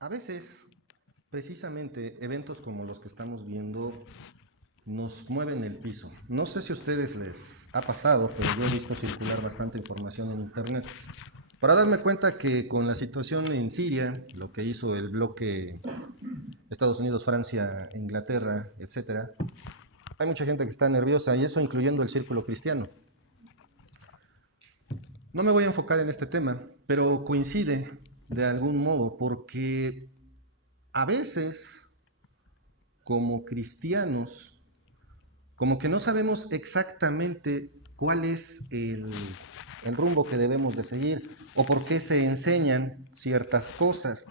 A veces, precisamente, eventos como los que estamos viendo nos mueven el piso. No sé si a ustedes les ha pasado, pero yo he visto circular bastante información en internet para darme cuenta que con la situación en Siria, lo que hizo el bloque Estados Unidos, Francia, Inglaterra, etcétera, hay mucha gente que está nerviosa y eso incluyendo el círculo cristiano. No me voy a enfocar en este tema, pero coincide de algún modo porque a veces como cristianos como que no sabemos exactamente cuál es el rumbo que debemos de seguir o por qué se enseñan ciertas cosas.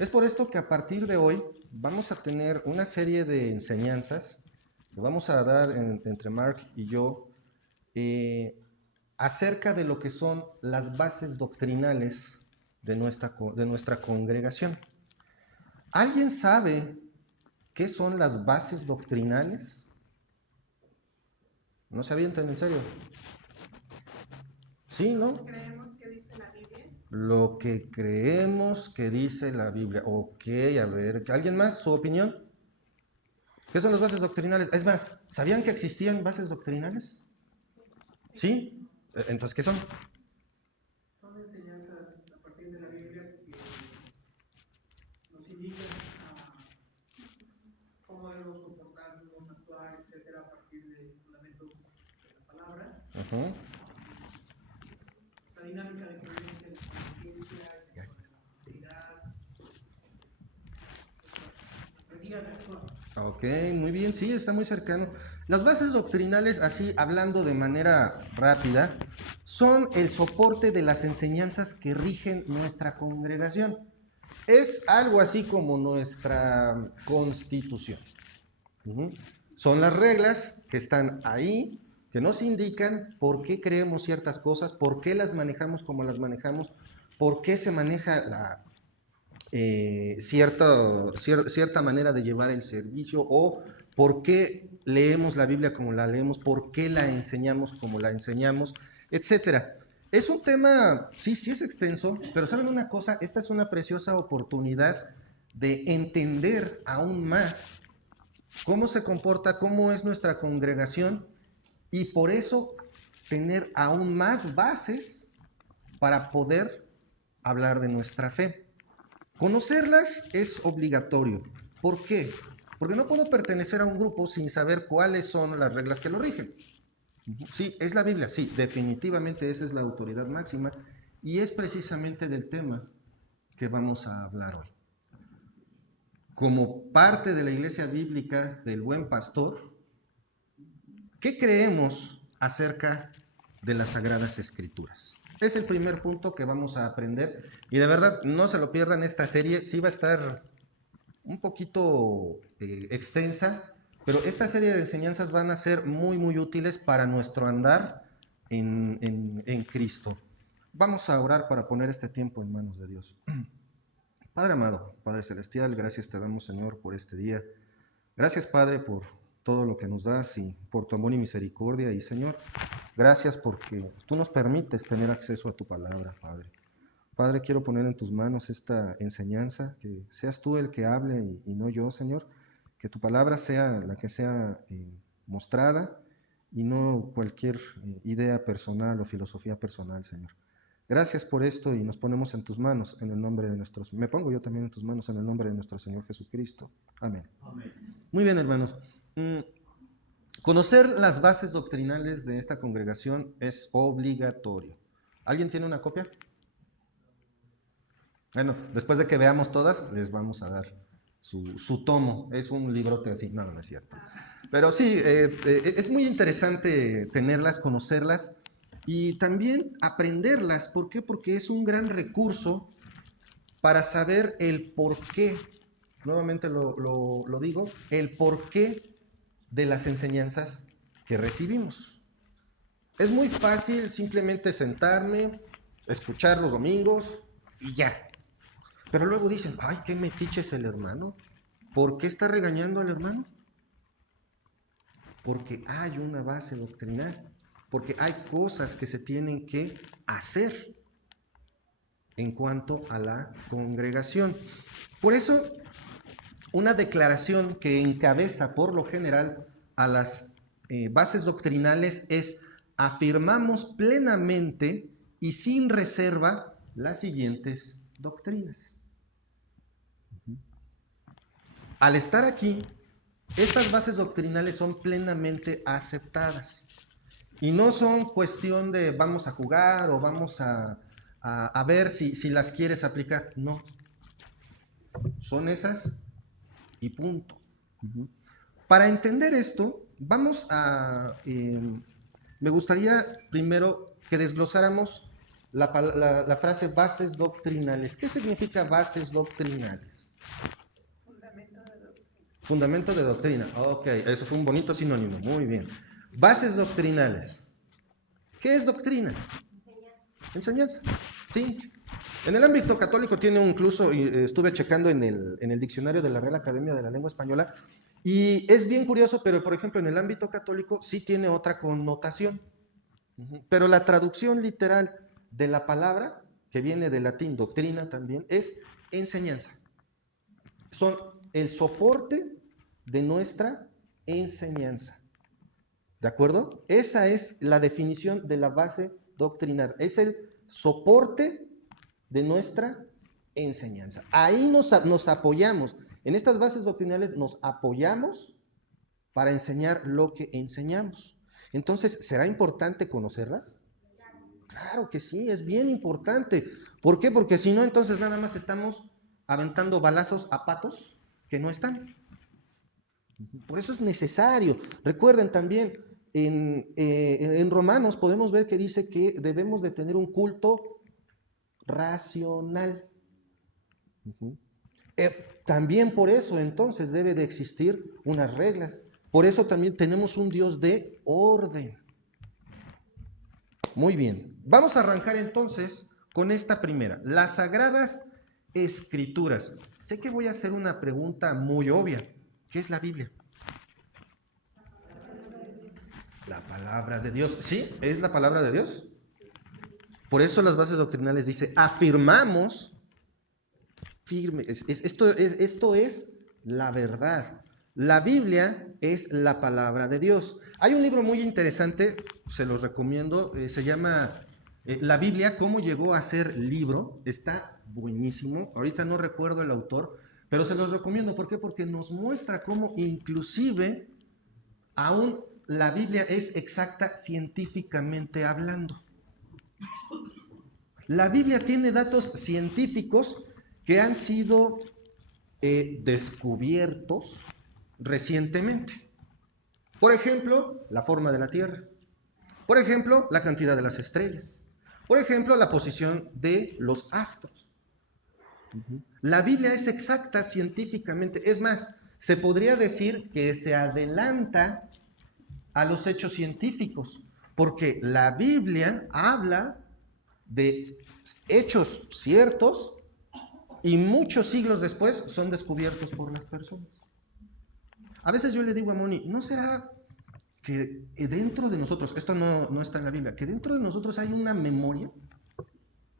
Es por esto que a partir de hoy vamos a tener una serie de enseñanzas que vamos a dar entre Mark y yo eh, acerca de lo que son las bases doctrinales de nuestra congregación. ¿Alguien sabe qué son las bases doctrinales? No se avienten, en serio. Sí, ¿no? Creemos que dice la Biblia. Lo que creemos que dice la Biblia. Ok, a ver, ¿alguien más? ¿Su opinión? ¿Qué son las bases doctrinales? Es más, ¿sabían que existían bases doctrinales? Sí. ¿Sí? Entonces, ¿qué son? Son enseñanzas a partir de la Biblia que nos indican a cómo debemos comportarnos, actuar, etcétera, a partir del fundamento de la palabra. Ujú. La dinámica de creencia, de contingencia, sobre la fidelidad, nuestra guía de actuar. Ok, muy bien, sí, está muy cercano. Las bases doctrinales, así hablando de manera rápida, son el soporte de las enseñanzas que rigen nuestra congregación. Es algo así como nuestra constitución. Ujú. Son las reglas que están ahí, que nos indican por qué creemos ciertas cosas, por qué las manejamos como las manejamos, por qué se maneja cierta manera de llevar el servicio o por qué leemos la Biblia como la leemos, por qué la enseñamos como la enseñamos, etcétera. Es un tema, sí, sí es extenso, pero ¿saben una cosa? Esta es una preciosa oportunidad de entender aún más cómo se comporta, cómo es nuestra congregación y por eso tener aún más bases para poder hablar de nuestra fe. Conocerlas es obligatorio. ¿Por qué? Porque no puedo pertenecer a un grupo sin saber cuáles son las reglas que lo rigen. Sí, es la Biblia, sí, definitivamente esa es la autoridad máxima y es precisamente del tema que vamos a hablar hoy. Como parte de la iglesia bíblica del buen pastor, ¿qué creemos acerca de las Sagradas Escrituras? Es el primer punto que vamos a aprender y de verdad no se lo pierdan esta serie, sí va a estar un poquito extensa, pero esta serie de enseñanzas van a ser muy, muy útiles para nuestro andar en Cristo. Vamos a orar para poner este tiempo en manos de Dios. Padre amado, Padre celestial, gracias te damos, Señor, por este día. Gracias, Padre, por todo lo que nos das y por tu amor y misericordia. Y, Señor, gracias porque tú nos permites tener acceso a tu palabra, Padre. Padre, quiero poner en tus manos esta enseñanza, que seas tú el que hable y no yo, Señor, que tu palabra sea la que sea mostrada y no cualquier idea personal o filosofía personal, Señor. Gracias por esto y nos ponemos en tus manos, en el nombre de nuestros, me pongo yo también en tus manos, en el nombre de nuestro Señor Jesucristo. Amén. Amén. Muy bien, hermanos. Mm, Conocer las bases doctrinales de esta congregación es obligatorio. ¿Alguien tiene una copia? Bueno, después de que veamos todas, les vamos a dar su tomo. Es un librote así. No, no es cierto. Pero sí, es muy interesante tenerlas, conocerlas y también aprenderlas. ¿Por qué? Porque es un gran recurso para saber el por qué, nuevamente lo digo, el por qué de las enseñanzas que recibimos. Es muy fácil simplemente sentarme, escuchar los domingos y ya. Pero luego dices, ay, qué metiche es el hermano. ¿Por qué está regañando al hermano? Porque hay una base doctrinal, porque hay cosas que se tienen que hacer. en cuanto a la congregación. Por eso, una declaración que encabeza por lo general a las bases doctrinales es: afirmamos plenamente y sin reserva las siguientes doctrinas. Al estar aquí, estas bases doctrinales son plenamente aceptadas y no son cuestión de vamos a jugar o vamos a ver si las quieres aplicar. No, son esas y punto. Para entender esto, me gustaría primero que desglosáramos la frase bases doctrinales. ¿Qué significa bases doctrinales? Fundamento de doctrina. Fundamento de doctrina. Ok, eso fue un bonito sinónimo. Muy bien. Bases doctrinales. ¿Qué es doctrina? Enseñanza. Sí. En el ámbito católico tiene incluso, estuve checando en el diccionario de la Real Academia de la Lengua Española, y es bien curioso, pero por ejemplo en el ámbito católico sí tiene otra connotación. Pero la traducción literal de la palabra, que viene del latín doctrina también, es enseñanza. Son el soporte de nuestra enseñanza. ¿De acuerdo? Esa es la definición de la base doctrinal. Es el soporte de nuestra enseñanza. Ahí nos apoyamos. En estas bases doctrinales nos apoyamos para enseñar lo que enseñamos. Entonces, ¿será importante conocerlas? Claro que sí, es bien importante. ¿Por qué? Porque si no, entonces nada más estamos aventando balazos a patos que no están. Por eso es necesario. Recuerden también, en Romanos podemos ver que dice que debemos de tener un culto racional. También por eso entonces debe de existir unas reglas. Por eso también tenemos un Dios de orden. Muy bien, vamos a arrancar entonces con esta primera, las Sagradas Escrituras. Sé que voy a hacer una pregunta muy obvia. ¿Qué es la Biblia? La palabra de Dios. ¿Sí? ¿Es la palabra de Dios? Por eso las bases doctrinales dice, afirmamos firme. Esto es la verdad. La Biblia es la palabra de Dios. Hay un libro muy interesante, se los recomiendo, se llama La Biblia, ¿cómo llegó a ser libro? Está buenísimo. Ahorita no recuerdo el autor, pero se los recomiendo. ¿Por qué? Porque nos muestra cómo inclusive aún la Biblia es exacta científicamente hablando. La Biblia tiene datos científicos que han sido descubiertos recientemente. Por ejemplo, la forma de la Tierra. Por ejemplo, la cantidad de las estrellas. Por ejemplo, la posición de los astros. La Biblia es exacta científicamente. Es más, se podría decir que se adelanta a los hechos científicos, porque la Biblia habla de hechos ciertos y muchos siglos después son descubiertos por las personas. A veces yo le digo a Moni, ¿no será que dentro de nosotros, esto no está en la Biblia, que dentro de nosotros hay una memoria,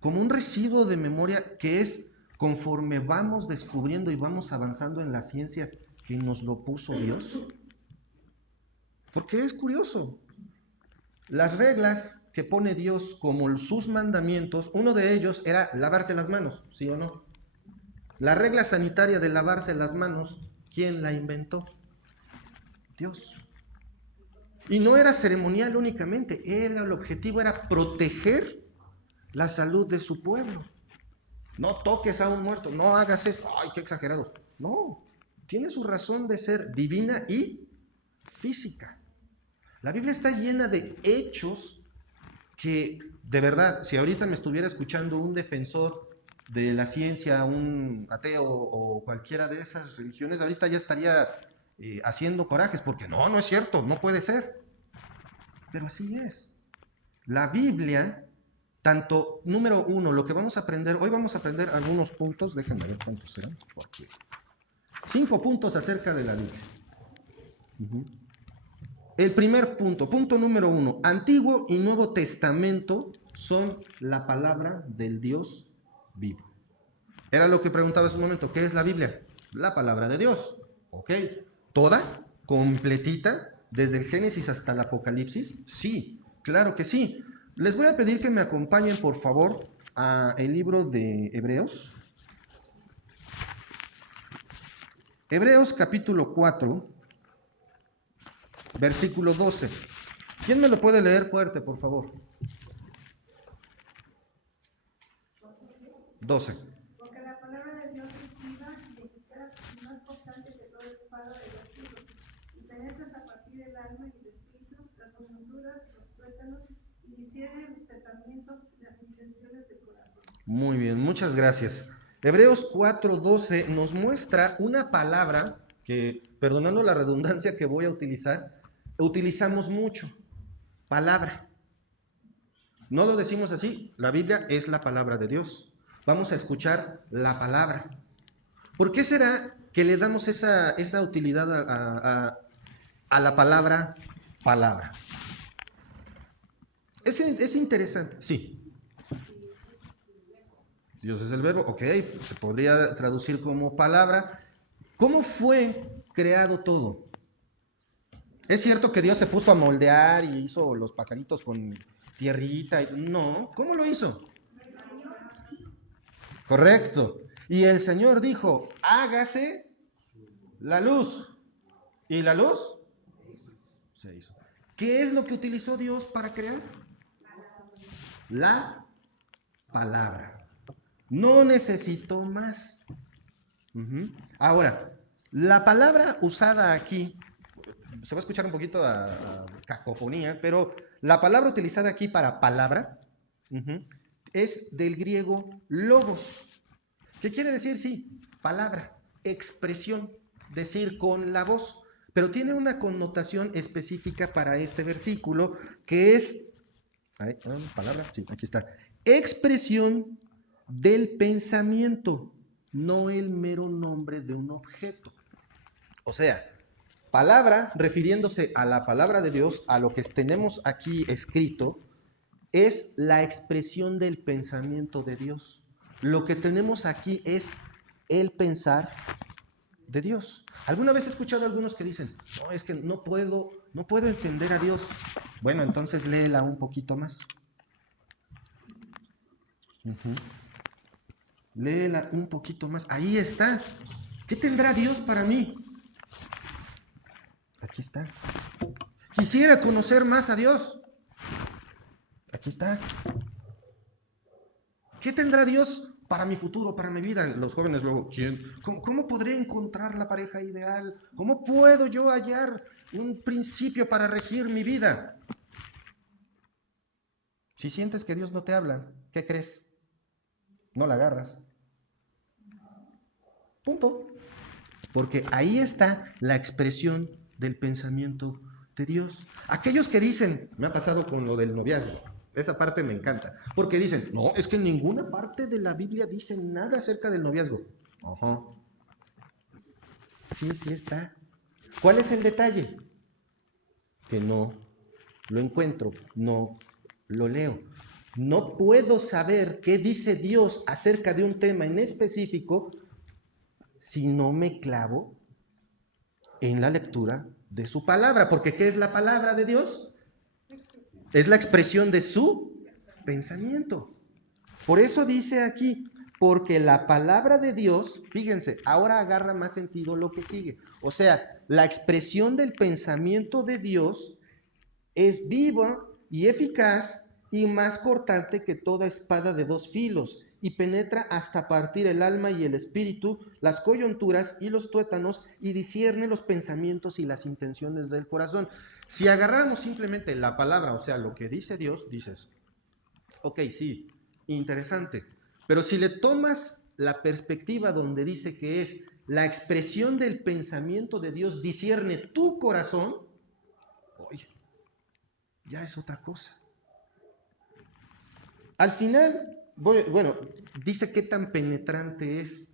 como un residuo de memoria que es conforme vamos descubriendo y vamos avanzando en la ciencia que nos lo puso Dios? Porque es curioso. Las reglas que pone Dios como sus mandamientos, uno de ellos era lavarse las manos, ¿sí o no? La regla sanitaria de lavarse las manos, ¿quién la inventó? Dios. Y no era ceremonial únicamente, el objetivo era proteger la salud de su pueblo. No toques a un muerto, no hagas esto, ay, qué exagerado. No, tiene su razón de ser divina y física. La Biblia está llena de hechos que, de verdad, si ahorita me estuviera escuchando un defensor de la ciencia, un ateo o cualquiera de esas religiones, ahorita ya estaría haciendo corajes, porque no es cierto, no puede ser. Pero así es. La Biblia, tanto, número uno, lo que vamos a aprender, hoy vamos a aprender algunos puntos, déjenme ver cuántos serán, porque 5 puntos acerca de la Biblia. El primer punto, punto número 1, Antiguo y Nuevo Testamento son la palabra del Dios vivo. Era lo que preguntaba hace un momento, ¿qué es la Biblia? La palabra de Dios, ¿ok? ¿Toda? ¿Completita? ¿Desde el Génesis hasta el Apocalipsis? Sí, claro que sí. Les voy a pedir que me acompañen, por favor, a el libro de Hebreos. Hebreos capítulo 4, versículo 12. ¿Quién me lo puede leer fuerte, por favor? 12. Porque la palabra de Dios es viva y eficaz y más cortante que toda espada de dos filos, y penetra hasta partir el alma y el espíritu, las coyunturas, los tuétanos, y discierne los pensamientos y las intenciones del corazón. Muy bien, muchas gracias. Hebreos 4:12 nos muestra una palabra que, perdonando la redundancia que voy a utilizar, utilizamos mucho. Palabra. No lo decimos así, la Biblia es la palabra de Dios. Vamos a escuchar la palabra. ¿Por qué será que le damos esa utilidad a la palabra palabra? Es interesante, sí. Dios es el verbo, ok, se podría traducir como palabra. ¿Cómo fue creado todo? ¿Es cierto que Dios se puso a moldear y hizo los pajaritos con tierrita? No, ¿cómo lo hizo? Correcto. Y el Señor dijo, hágase la luz. ¿Y la luz? Se hizo. ¿Qué es lo que utilizó Dios para crear? La palabra. No necesitó más. Ahora, la palabra usada aquí, se va a escuchar un poquito a cacofonía, pero la palabra utilizada aquí para palabra es del griego logos. ¿Qué quiere decir? Sí, palabra, expresión, decir con la voz. Pero tiene una connotación específica para este versículo que es, palabra, sí, aquí está, expresión del pensamiento, no el mero nombre de un objeto. O sea, palabra, refiriéndose a la palabra de Dios, a lo que tenemos aquí escrito, es la expresión del pensamiento de Dios. Lo que tenemos aquí es el pensar de Dios. ¿Alguna vez he escuchado a algunos que dicen, no, es que no puedo entender a Dios? Bueno, entonces léela un poquito más. Léela un poquito más. Ahí está. ¿Qué tendrá Dios para mí? Aquí está. Quisiera conocer más a Dios. Aquí está. ¿Qué tendrá Dios para mi futuro, para mi vida? Los jóvenes luego, ¿cómo podré encontrar la pareja ideal? ¿Cómo puedo yo hallar un principio para regir mi vida? Si sientes que Dios no te habla, ¿qué crees? No la agarras. Punto. Porque ahí está la expresión del pensamiento de Dios. Aquellos que dicen, me ha pasado con lo del noviazgo, esa parte me encanta, porque dicen, no, es que en ninguna parte de la Biblia dice nada acerca del noviazgo. Ajá. Sí, sí está. ¿Cuál es el detalle? Que no lo encuentro, no lo leo. No puedo saber qué dice Dios acerca de un tema en específico si no me clavo en la lectura de su palabra. Porque ¿qué es la palabra de Dios? Es la expresión de su pensamiento. Por eso dice aquí, porque la palabra de Dios, fíjense, ahora agarra más sentido lo que sigue. O sea, la expresión del pensamiento de Dios es viva y eficaz y más cortante que toda espada de dos filos, y penetra hasta partir el alma y el espíritu, las coyunturas y los tuétanos, y discierne los pensamientos y las intenciones del corazón. Si agarramos simplemente la palabra, o sea, lo que dice Dios, dices, ok, sí, interesante, pero si le tomas la perspectiva donde dice que es la expresión del pensamiento de Dios, discierne tu corazón, oye, ya es otra cosa. Al final, bueno, dice qué tan penetrante es.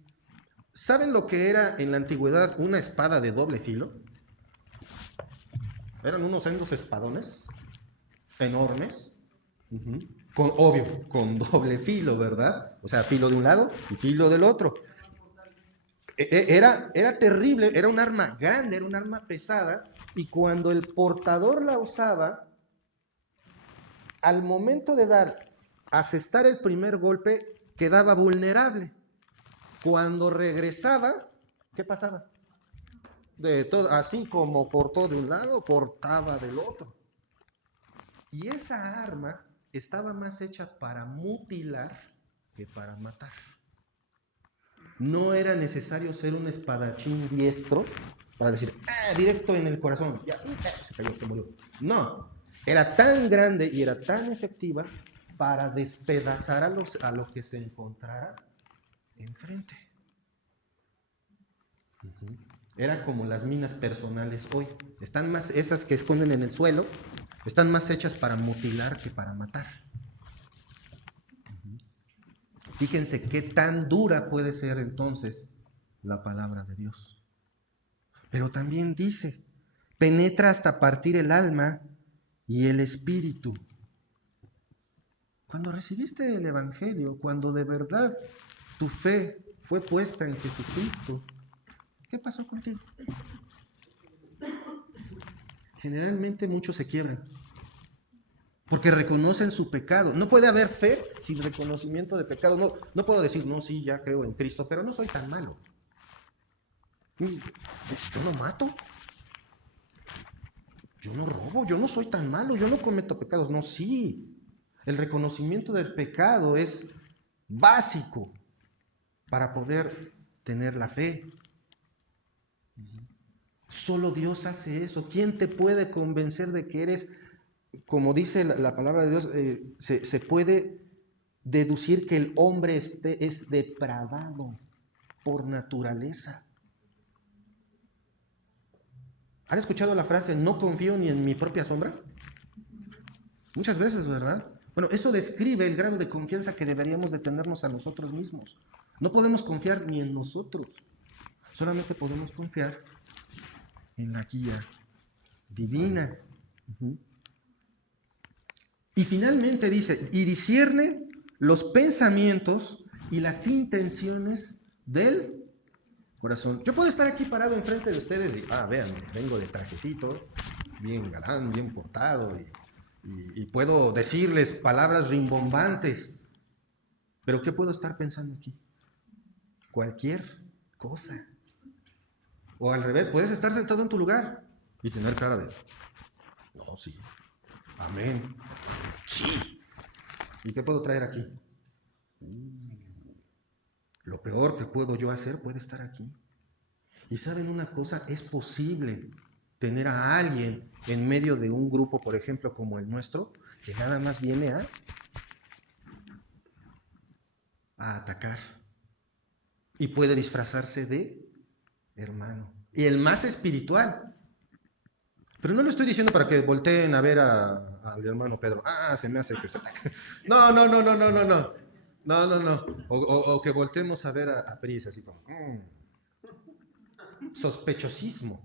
¿Saben lo que era en la antigüedad una espada de doble filo? Eran unos sendos espadones, enormes, obvio, con doble filo, ¿verdad? O sea, filo de un lado y filo del otro. Era terrible, era un arma grande, era un arma pesada, y cuando el portador la usaba, al momento de asestar el primer golpe, quedaba vulnerable. Cuando regresaba, ¿qué pasaba? Así como cortó de un lado, cortaba del otro. Y esa arma estaba más hecha para mutilar que para matar. No era necesario ser un espadachín diestro para decir, directo en el corazón, ya, se cayó, se murió. No, era tan grande y era tan efectiva para despedazar a los que se encontrara enfrente. Uh-huh. Era como las minas personales hoy. Están más, esas que esconden en el suelo, están más hechas para mutilar que para matar. Uh-huh. Fíjense qué tan dura puede ser entonces la palabra de Dios. Pero también dice, penetra hasta partir el alma y el espíritu. Cuando recibiste el Evangelio, cuando de verdad tu fe fue puesta en Jesucristo, ¿qué pasó contigo? Generalmente muchos se quiebran porque reconocen su pecado. No puede haber fe sin reconocimiento de pecado. No puedo decir, no, sí, ya creo en Cristo, pero no soy tan malo. Yo no mato, yo no robo, yo no soy tan malo, yo no cometo pecados. No, sí. El reconocimiento del pecado es básico para poder tener la fe. Solo Dios hace eso. ¿Quién te puede convencer de que eres, como dice la palabra de Dios, se puede deducir que el hombre es depravado por naturaleza? ¿Han escuchado la frase, no confío ni en mi propia sombra? Muchas veces, ¿verdad? Bueno, eso describe el grado de confianza que deberíamos de tenernos a nosotros mismos. No podemos confiar ni en nosotros, solamente podemos confiar en la guía divina. Uh-huh. Y finalmente dice, y discierne los pensamientos y las intenciones del corazón. Yo puedo estar aquí parado enfrente de ustedes y, vean, vengo de trajecito, bien galán, bien portado, y puedo decirles palabras rimbombantes, pero ¿qué puedo estar pensando aquí? Cualquier cosa. O al revés, puedes estar sentado en tu lugar y tener cara de, no, sí, amén, sí. ¿Y qué puedo traer aquí? Lo peor que puedo yo hacer puede estar aquí. Y saben una cosa, es posible tener a alguien en medio de un grupo, por ejemplo, como el nuestro, que nada más viene a atacar. Y puede disfrazarse de hermano. Y el más espiritual. Pero no lo estoy diciendo para que volteen a ver al hermano Pedro. Se me hace que... No, no, no, no, no, no, no. No, no, no. O que voltemos a ver a Pris así como... sospechosismo.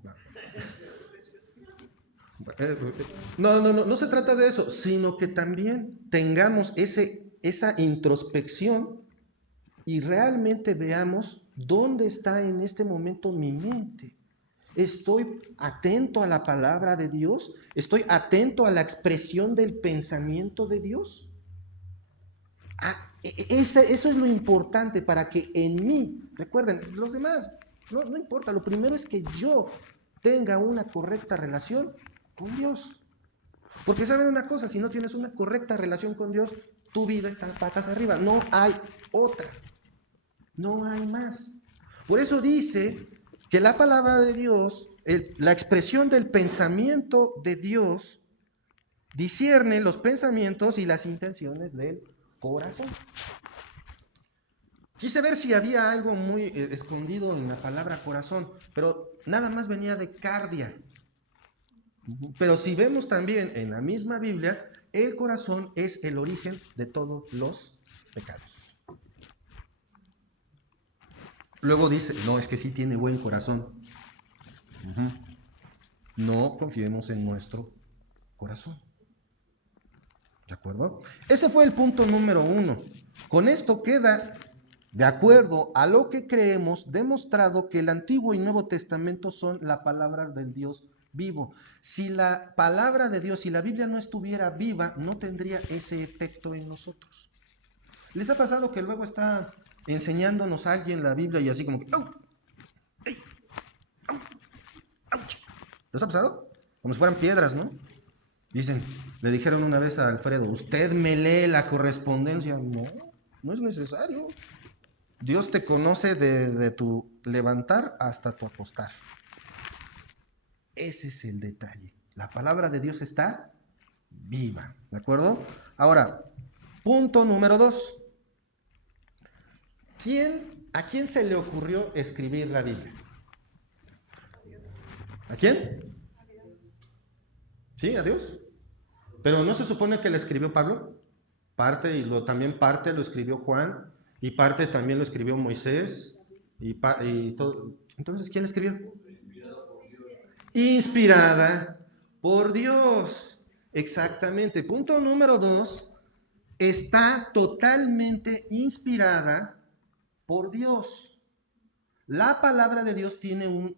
No se trata de eso, sino que también tengamos esa introspección y realmente veamos dónde está en este momento mi mente. ¿Estoy atento a la palabra de Dios? ¿Estoy atento a la expresión del pensamiento de Dios? Eso es lo importante para que en mí, recuerden, los demás, no importa, lo primero es que yo tenga una correcta relación con Dios. Porque saben una cosa, si no tienes una correcta relación con Dios, tu vida está patas arriba, no hay otra, no hay más. Por eso dice que la palabra de Dios, la expresión del pensamiento de Dios, discierne los pensamientos y las intenciones del corazón. Quise ver si había algo muy escondido en la palabra corazón, pero nada más venía de cardia. Pero si vemos también en la misma Biblia, el corazón es el origen de todos los pecados. Luego dice, no, es que sí tiene buen corazón. No confiemos en nuestro corazón. ¿De acuerdo? Ese fue el punto número 1. Con esto queda, de acuerdo a lo que creemos, demostrado que el Antiguo y Nuevo Testamento son la palabra del Dios vivo. Si la palabra de Dios, si la Biblia no estuviera viva, no tendría ese efecto en nosotros. ¿Les ha pasado que luego está enseñándonos a alguien la Biblia y así como que ¡au! ¡Ey! ¡Au! ¡Auch! ¿Les ha pasado? Como si fueran piedras, ¿no? Dicen, le dijeron una vez a Alfredo, ¿usted me lee la correspondencia? No, no es necesario. Dios te conoce desde tu levantar hasta tu acostar. Ese es el detalle. La palabra de Dios está viva, ¿de acuerdo? Ahora, punto número 2. ¿A quién se le ocurrió escribir la Biblia? ¿A quién? ¿Sí? ¿A Dios? Pero ¿no se supone que le escribió Pablo? Parte, también parte lo escribió Juan, y parte también lo escribió Moisés, y todo. Entonces, ¿quién escribió? Inspirada por Dios. Exactamente. Punto número 2. Está totalmente inspirada por Dios. La palabra de Dios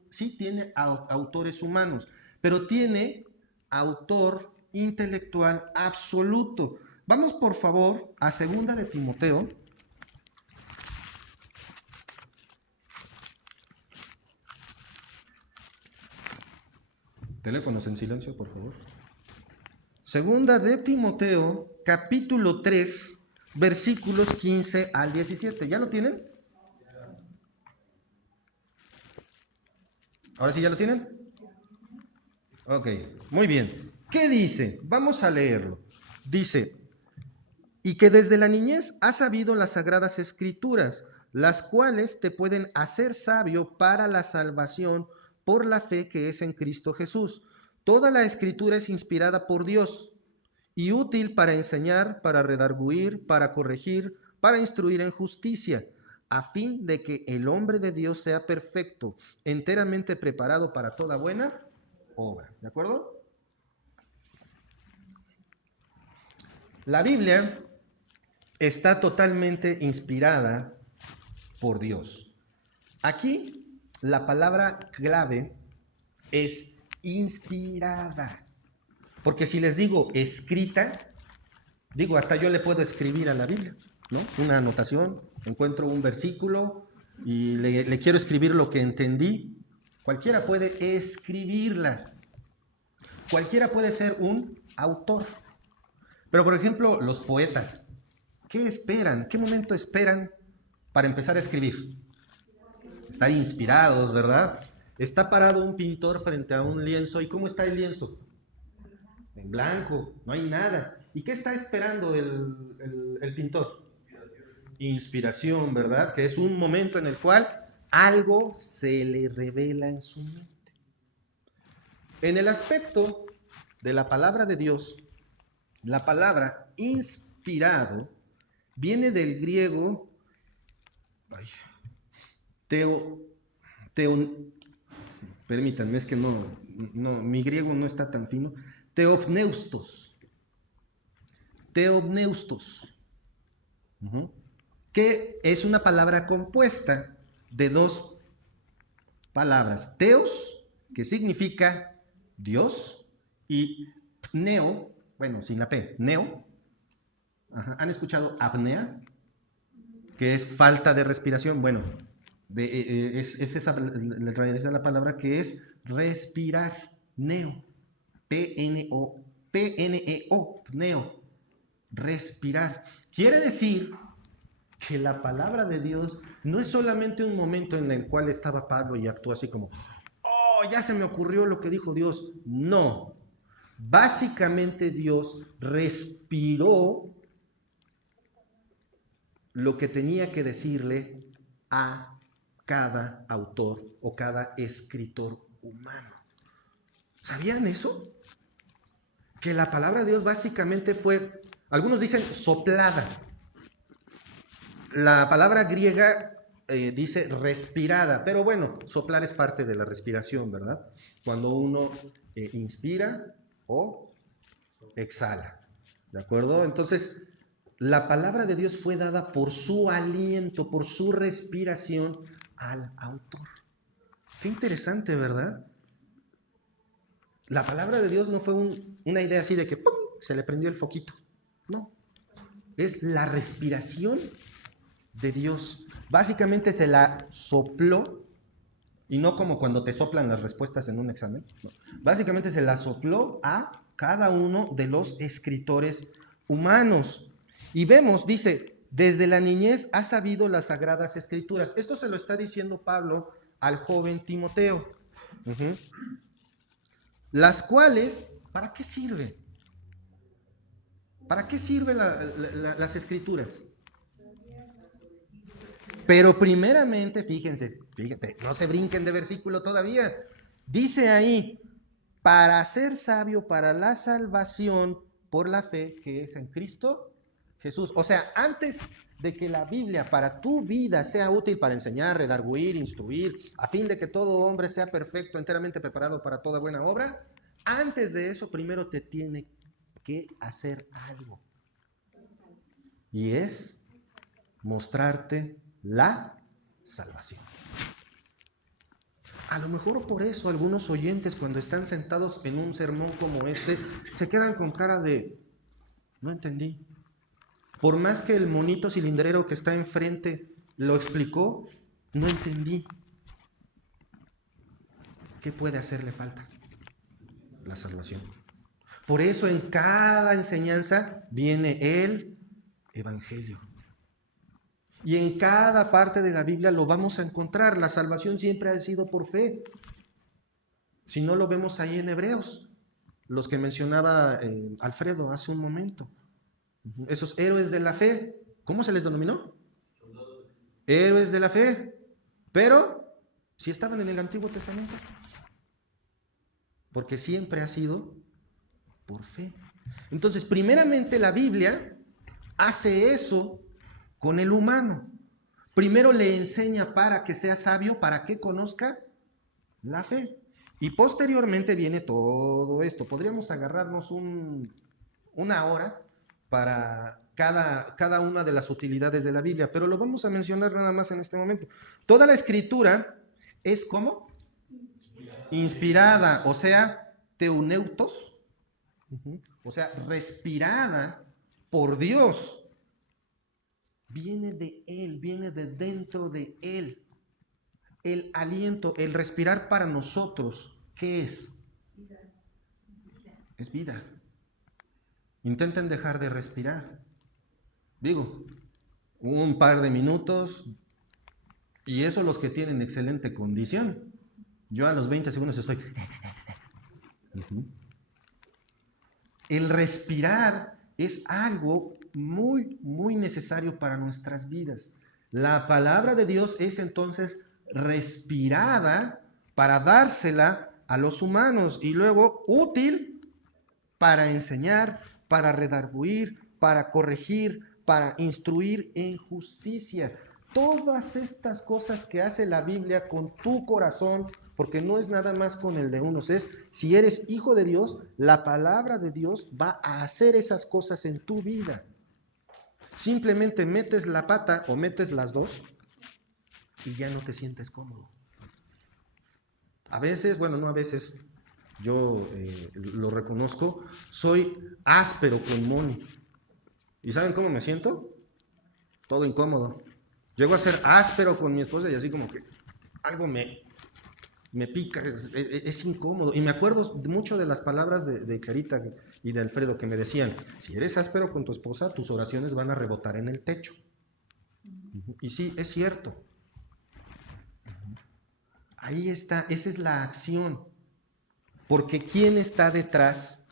sí tiene autores humanos, pero tiene autor intelectual absoluto. Vamos por favor a 2 de Timoteo. Teléfonos en silencio, por favor. 2 de Timoteo, capítulo 3, versículos 15 al 17. ¿Ya lo tienen? ¿Ahora sí ya lo tienen? Ok, muy bien. ¿Qué dice? Vamos a leerlo. Dice, y que desde la niñez has sabido las sagradas escrituras, las cuales te pueden hacer sabio para la salvación por la fe que es en Cristo Jesús. Toda la escritura es inspirada por Dios y útil para enseñar, para redarguir, para corregir, para instruir en justicia, a fin de que el hombre de Dios sea perfecto, enteramente preparado para toda buena obra. ¿De acuerdo? La Biblia está totalmente inspirada por Dios. Aquí la palabra clave es inspirada. Porque si les digo escrita, digo, hasta yo le puedo escribir a la Biblia, ¿no? Una anotación, encuentro un versículo y le quiero escribir lo que entendí. Cualquiera puede escribirla. Cualquiera puede ser un autor. Pero, por ejemplo, los poetas, ¿qué esperan? ¿Qué momento esperan para empezar a escribir? Estar inspirados, ¿verdad? Está parado un pintor frente a un lienzo. ¿Y cómo está el lienzo? En blanco, no hay nada. ¿Y qué está esperando el pintor? Inspiración, ¿verdad? Que es un momento en el cual algo se le revela en su mente. En el aspecto de la palabra de Dios, la palabra inspirado viene del griego permítanme, es que no, mi griego no está tan fino. Teopneustos. Teopneustos. Que es una palabra compuesta de 2 palabras. Teos, que significa Dios, y pneo, bueno, sin la P, neo. ¿Han escuchado apnea? Que es falta de respiración. Bueno, es esa la raíz de la palabra que es respirar. Neo. P-N-O. P-N-E-O. Pneo. Respirar. Quiere decir que la palabra de Dios no es solamente un momento en el cual estaba Pablo y actuó así como, oh, ya se me ocurrió lo que dijo Dios. No. Básicamente Dios respiró lo que tenía que decirle a cada autor o cada escritor humano. ¿Sabían eso? Que la palabra de Dios básicamente fue, algunos dicen soplada. La palabra griega dice respirada, pero bueno, soplar es parte de la respiración, ¿verdad? Cuando uno inspira o exhala. ¿De acuerdo? Entonces, la palabra de Dios fue dada por su aliento, por su respiración al autor. Qué interesante, ¿verdad? La palabra de Dios no fue una idea así de que ¡pum!, se le prendió el foquito. No, es la respiración de Dios. Básicamente se la sopló, y no como cuando te soplan las respuestas en un examen. No. Básicamente se la sopló a cada uno de los escritores humanos. Y vemos, dice, desde la niñez ha sabido las sagradas escrituras. Esto se lo está diciendo Pablo al joven Timoteo. Las cuales, ¿para qué sirven? ¿Para qué sirven las escrituras? Pero primeramente, fíjense, no se brinquen de versículo todavía. Dice ahí, para ser sabio para la salvación por la fe que es en Cristo Jesús. O sea, antes de que la Biblia para tu vida sea útil para enseñar, redarguir, instruir, a fin de que todo hombre sea perfecto, enteramente preparado para toda buena obra, antes de eso primero te tiene que hacer algo. Y es mostrarte la salvación. A lo mejor por eso algunos oyentes cuando están sentados en un sermón como este se quedan con cara de no entendí. Por más que el monito cilindrero que está enfrente lo explicó, no entendí. ¿Qué puede hacerle falta? La salvación. Por eso en cada enseñanza viene el Evangelio. Y en cada parte de la Biblia lo vamos a encontrar. La salvación siempre ha sido por fe. Si no lo vemos ahí en Hebreos, los que mencionaba Alfredo hace un momento. Esos héroes de la fe, ¿cómo se les denominó? Héroes de la fe. Pero sí estaban en el Antiguo Testamento. Porque siempre ha sido por fe. Entonces, primeramente la Biblia hace eso con el humano. Primero le enseña para que sea sabio, para que conozca la fe. Y posteriormente viene todo esto. Podríamos agarrarnos una hora para cada una de las utilidades de la Biblia, pero lo vamos a mencionar nada más en este momento. Toda la escritura es ¿cómo? Inspirada, o sea, teuneutos, o sea, respirada por Dios. Viene de Él, viene de dentro de Él. El aliento, el respirar para nosotros, ¿qué es? Vida. Es vida. Intenten dejar de respirar. Digo, un par de minutos, y eso los que tienen excelente condición. Yo a los 20 segundos estoy... El respirar es algo muy, muy necesario para nuestras vidas. La palabra de Dios es entonces respirada para dársela a los humanos y luego útil para enseñar, para redarguir, para corregir, para instruir en justicia. Todas estas cosas que hace la Biblia con tu corazón, porque no es nada más con el de unos, es si eres hijo de Dios, la palabra de Dios va a hacer esas cosas en tu vida. Simplemente metes la pata o metes las dos y ya no te sientes cómodo. A veces, bueno, no a veces, yo lo reconozco, soy áspero con Moni. ¿Y saben cómo me siento? Todo incómodo. Llego a ser áspero con mi esposa y así como que algo me pica, es incómodo. Y me acuerdo mucho de las palabras de Clarita y de Alfredo que me decían, si eres áspero con tu esposa, tus oraciones van a rebotar en el techo. Y sí, es cierto. Ahí está, esa es la acción. Porque ¿quién está detrás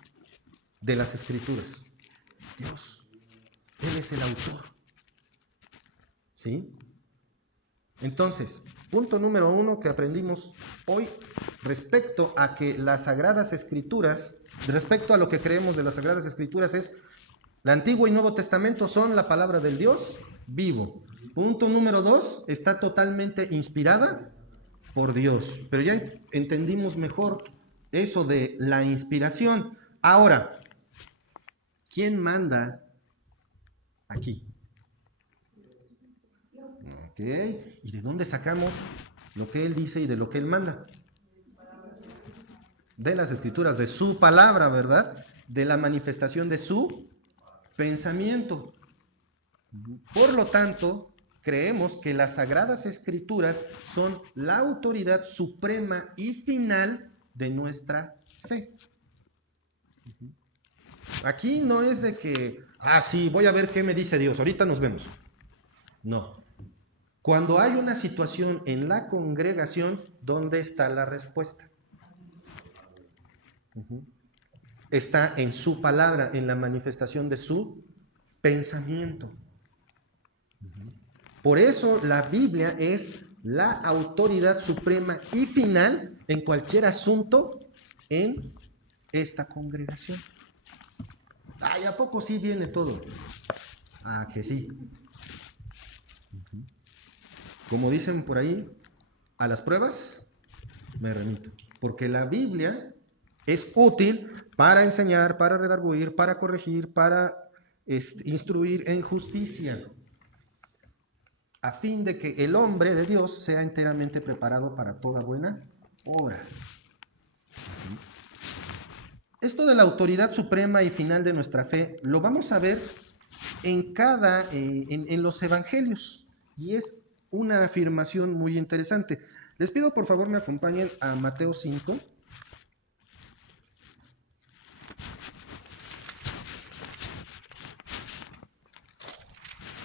de las escrituras? Dios. Él es el autor. ¿Sí? Entonces, punto número 1 que aprendimos hoy respecto a que las Sagradas Escrituras, respecto a lo que creemos de las Sagradas Escrituras es, el Antiguo y Nuevo Testamento son la palabra del Dios vivo. Punto número 2, está totalmente inspirada por Dios. Pero ya entendimos mejor eso de la inspiración. Ahora, ¿Quién manda aquí? Ok. ¿Y de dónde sacamos lo que Él dice y de lo que Él manda? De las Escrituras, de su palabra, ¿verdad? De la manifestación de su pensamiento. Por lo tanto, creemos que las Sagradas Escrituras son la autoridad suprema y final de nuestra fe. Aquí no es de que, sí, voy a ver qué me dice Dios, ahorita nos vemos. No. Cuando hay una situación en la congregación, ¿dónde está la respuesta? Está en su palabra, en la manifestación de su pensamiento. Por eso la Biblia es la autoridad suprema y final en cualquier asunto en esta congregación. ¿Y a poco sí viene todo? Que sí. Como dicen por ahí, a las pruebas me remito. Porque la Biblia es útil para enseñar, para redarguir, para corregir, para instruir en justicia, a fin de que el hombre de Dios sea enteramente preparado para toda buena obra. Esto de la autoridad suprema y final de nuestra fe lo vamos a ver en los evangelios, y es una afirmación muy interesante. Les pido por favor me acompañen a Mateo 5.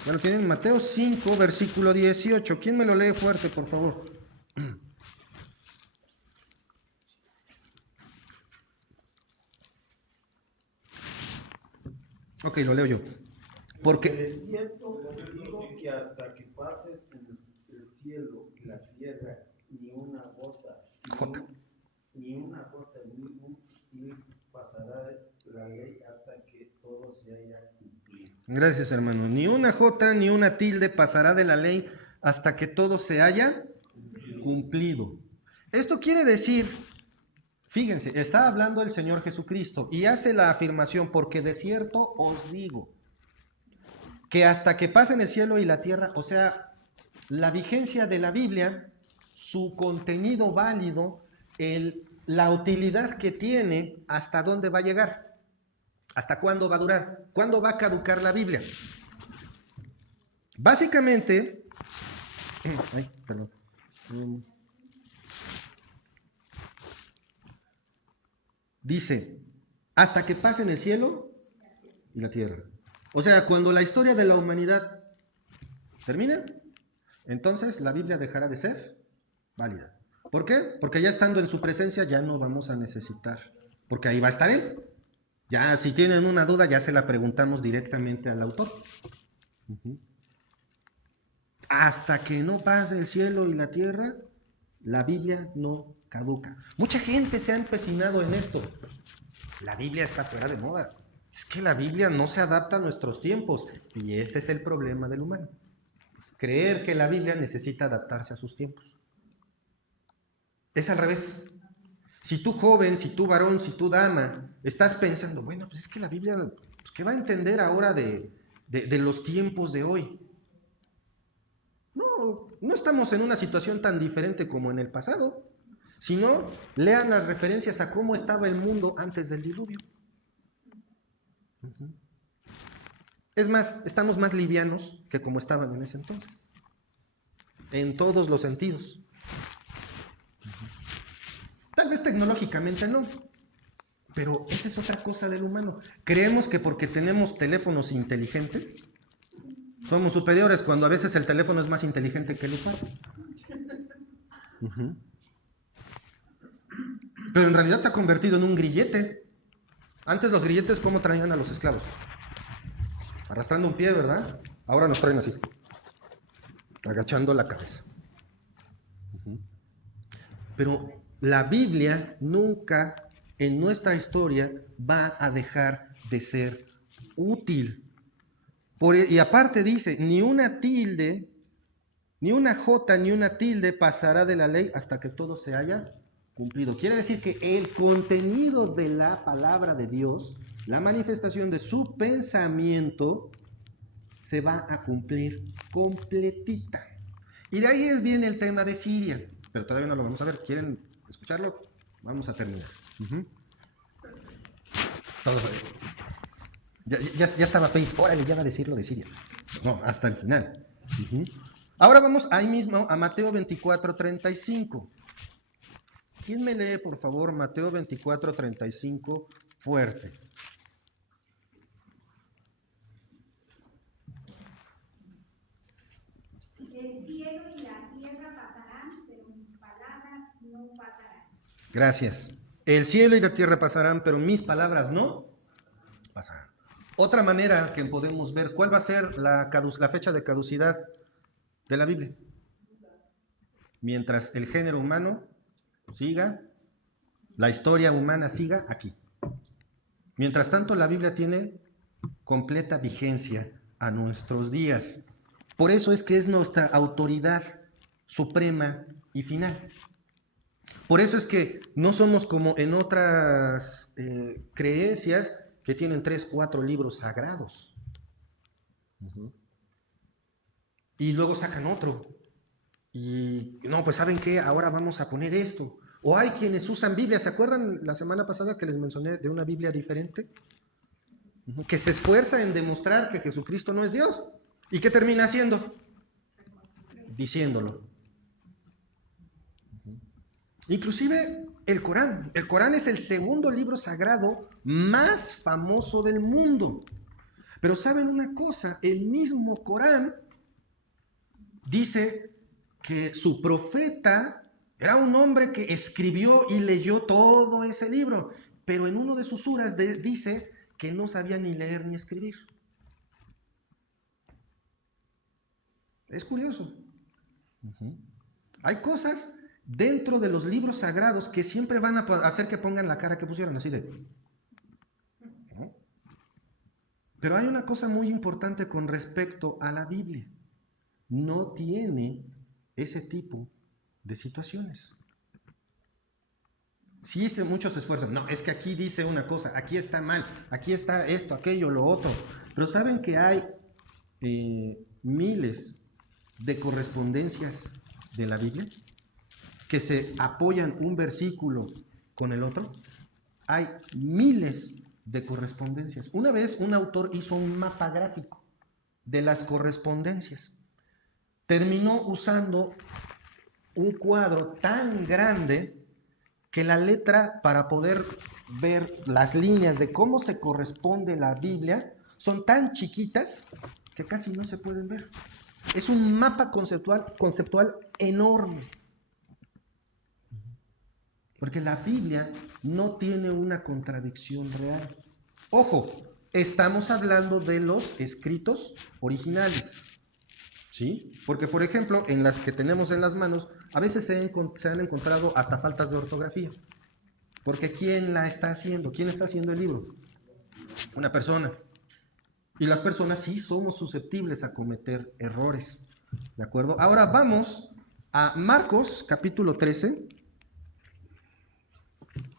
Bueno, tienen Mateo 5, versículo 18. ¿Quién me lo lee fuerte, por favor? Ok, lo leo yo. Porque es cierto, digo que hasta que pasen el cielo y la tierra, ni una gota, ni un til pasará de la ley hasta que todo se haya cumplido. Gracias, hermano. Ni una jota ni una tilde pasará de la ley hasta que todo se haya cumplido. Esto quiere decir, fíjense, está hablando el Señor Jesucristo y hace la afirmación, porque de cierto os digo, que hasta que pasen el cielo y la tierra, o sea, la vigencia de la Biblia, su contenido válido, la utilidad que tiene, hasta dónde va a llegar, hasta cuándo va a durar, cuándo va a caducar la Biblia. Básicamente, dice, hasta que pasen el cielo y la tierra. O sea, cuando la historia de la humanidad termine, entonces la Biblia dejará de ser válida. ¿Por qué? Porque ya estando en su presencia ya no vamos a necesitar, porque ahí va a estar Él. Ya si tienen una duda ya se la preguntamos directamente al autor. Hasta que no pase el cielo y la tierra, la Biblia no caduca. Mucha gente se ha empecinado en esto. La Biblia está fuera de moda. Es que la Biblia no se adapta a nuestros tiempos, y ese es el problema del humano. Creer que la Biblia necesita adaptarse a sus tiempos. Es al revés. Si tú joven, si tú varón, si tú dama, estás pensando, bueno, pues es que la Biblia, pues, ¿qué va a entender ahora de los tiempos de hoy? No estamos en una situación tan diferente como en el pasado. Si no, lean las referencias a cómo estaba el mundo antes del diluvio. Es más, estamos más livianos que como estaban en ese entonces. En todos los sentidos. Tal vez tecnológicamente no, pero esa es otra cosa del humano. Creemos que porque tenemos teléfonos inteligentes, somos superiores, cuando a veces el teléfono es más inteligente que el humano. Pero en realidad se ha convertido en un grillete. Antes los grilletes, ¿cómo traían a los esclavos? Arrastrando un pie, ¿verdad? Ahora nos traen así, agachando la cabeza. Pero la Biblia nunca en nuestra historia va a dejar de ser útil. Y aparte dice, ni una tilde, ni una jota, ni una tilde pasará de la ley hasta que todo se haya cumplido. Quiere decir que el contenido de la palabra de Dios la manifestación de su pensamiento se va a cumplir completita. Y de ahí viene el tema de Siria, pero todavía no lo vamos a ver. ¿Quieren escucharlo? Vamos a terminar. Todos, ya estaba Pace, órale, ya va a decir lo de Siria. No, hasta el final. Ahora vamos ahí mismo a Mateo 24:35. ¿Quién me lee, por favor, Mateo 24:35 fuerte? El cielo y la tierra pasarán, pero mis palabras no pasarán. Gracias. El cielo y la tierra pasarán, pero mis palabras no pasarán. Otra manera que podemos ver, ¿cuál va a ser la fecha de caducidad de la Biblia? Mientras el género humano siga, la historia humana siga aquí. Mientras tanto, la Biblia tiene completa vigencia a nuestros días. Por eso es que es nuestra autoridad suprema y final. Por eso es que no somos como en otras creencias que tienen 3, 4 libros sagrados. Y luego sacan otro. Y no, pues ¿saben qué? Ahora vamos a poner esto. O hay quienes usan Biblia. ¿Se acuerdan la semana pasada que les mencioné de una Biblia diferente? Que se esfuerza en demostrar que Jesucristo no es Dios. ¿Y qué termina haciendo? Diciéndolo. Inclusive el Corán. El Corán es el segundo libro sagrado más famoso del mundo. Pero ¿saben una cosa? El mismo Corán dice que su profeta era un hombre que escribió y leyó todo ese libro. Pero en uno de sus suras dice que no sabía ni leer ni escribir. Es curioso. Hay cosas dentro de los libros sagrados que siempre van a hacer que pongan la cara que pusieron, así de... ¿no? Pero hay una cosa muy importante con respecto a la Biblia. No tiene ese tipo de situaciones. Sí, muchos esfuerzos. No, es que aquí dice una cosa, aquí está mal, aquí está esto, aquello, lo otro. Pero ¿saben que hay miles de correspondencias de la Biblia que se apoyan un versículo con el otro? Hay miles de correspondencias. Una vez un autor hizo un mapa gráfico de las correspondencias. Terminó usando un cuadro tan grande que la letra, para poder ver las líneas de cómo se corresponde la Biblia, son tan chiquitas que casi no se pueden ver. Es un mapa conceptual enorme. Porque la Biblia no tiene una contradicción real. Ojo, estamos hablando de los escritos originales. ¿Sí? Porque, por ejemplo, en las que tenemos en las manos, a veces se han encontrado hasta faltas de ortografía. Porque ¿quién la está haciendo? ¿Quién está haciendo el libro? Una persona. Y las personas sí somos susceptibles a cometer errores. ¿De acuerdo? Ahora vamos a Marcos, capítulo 13,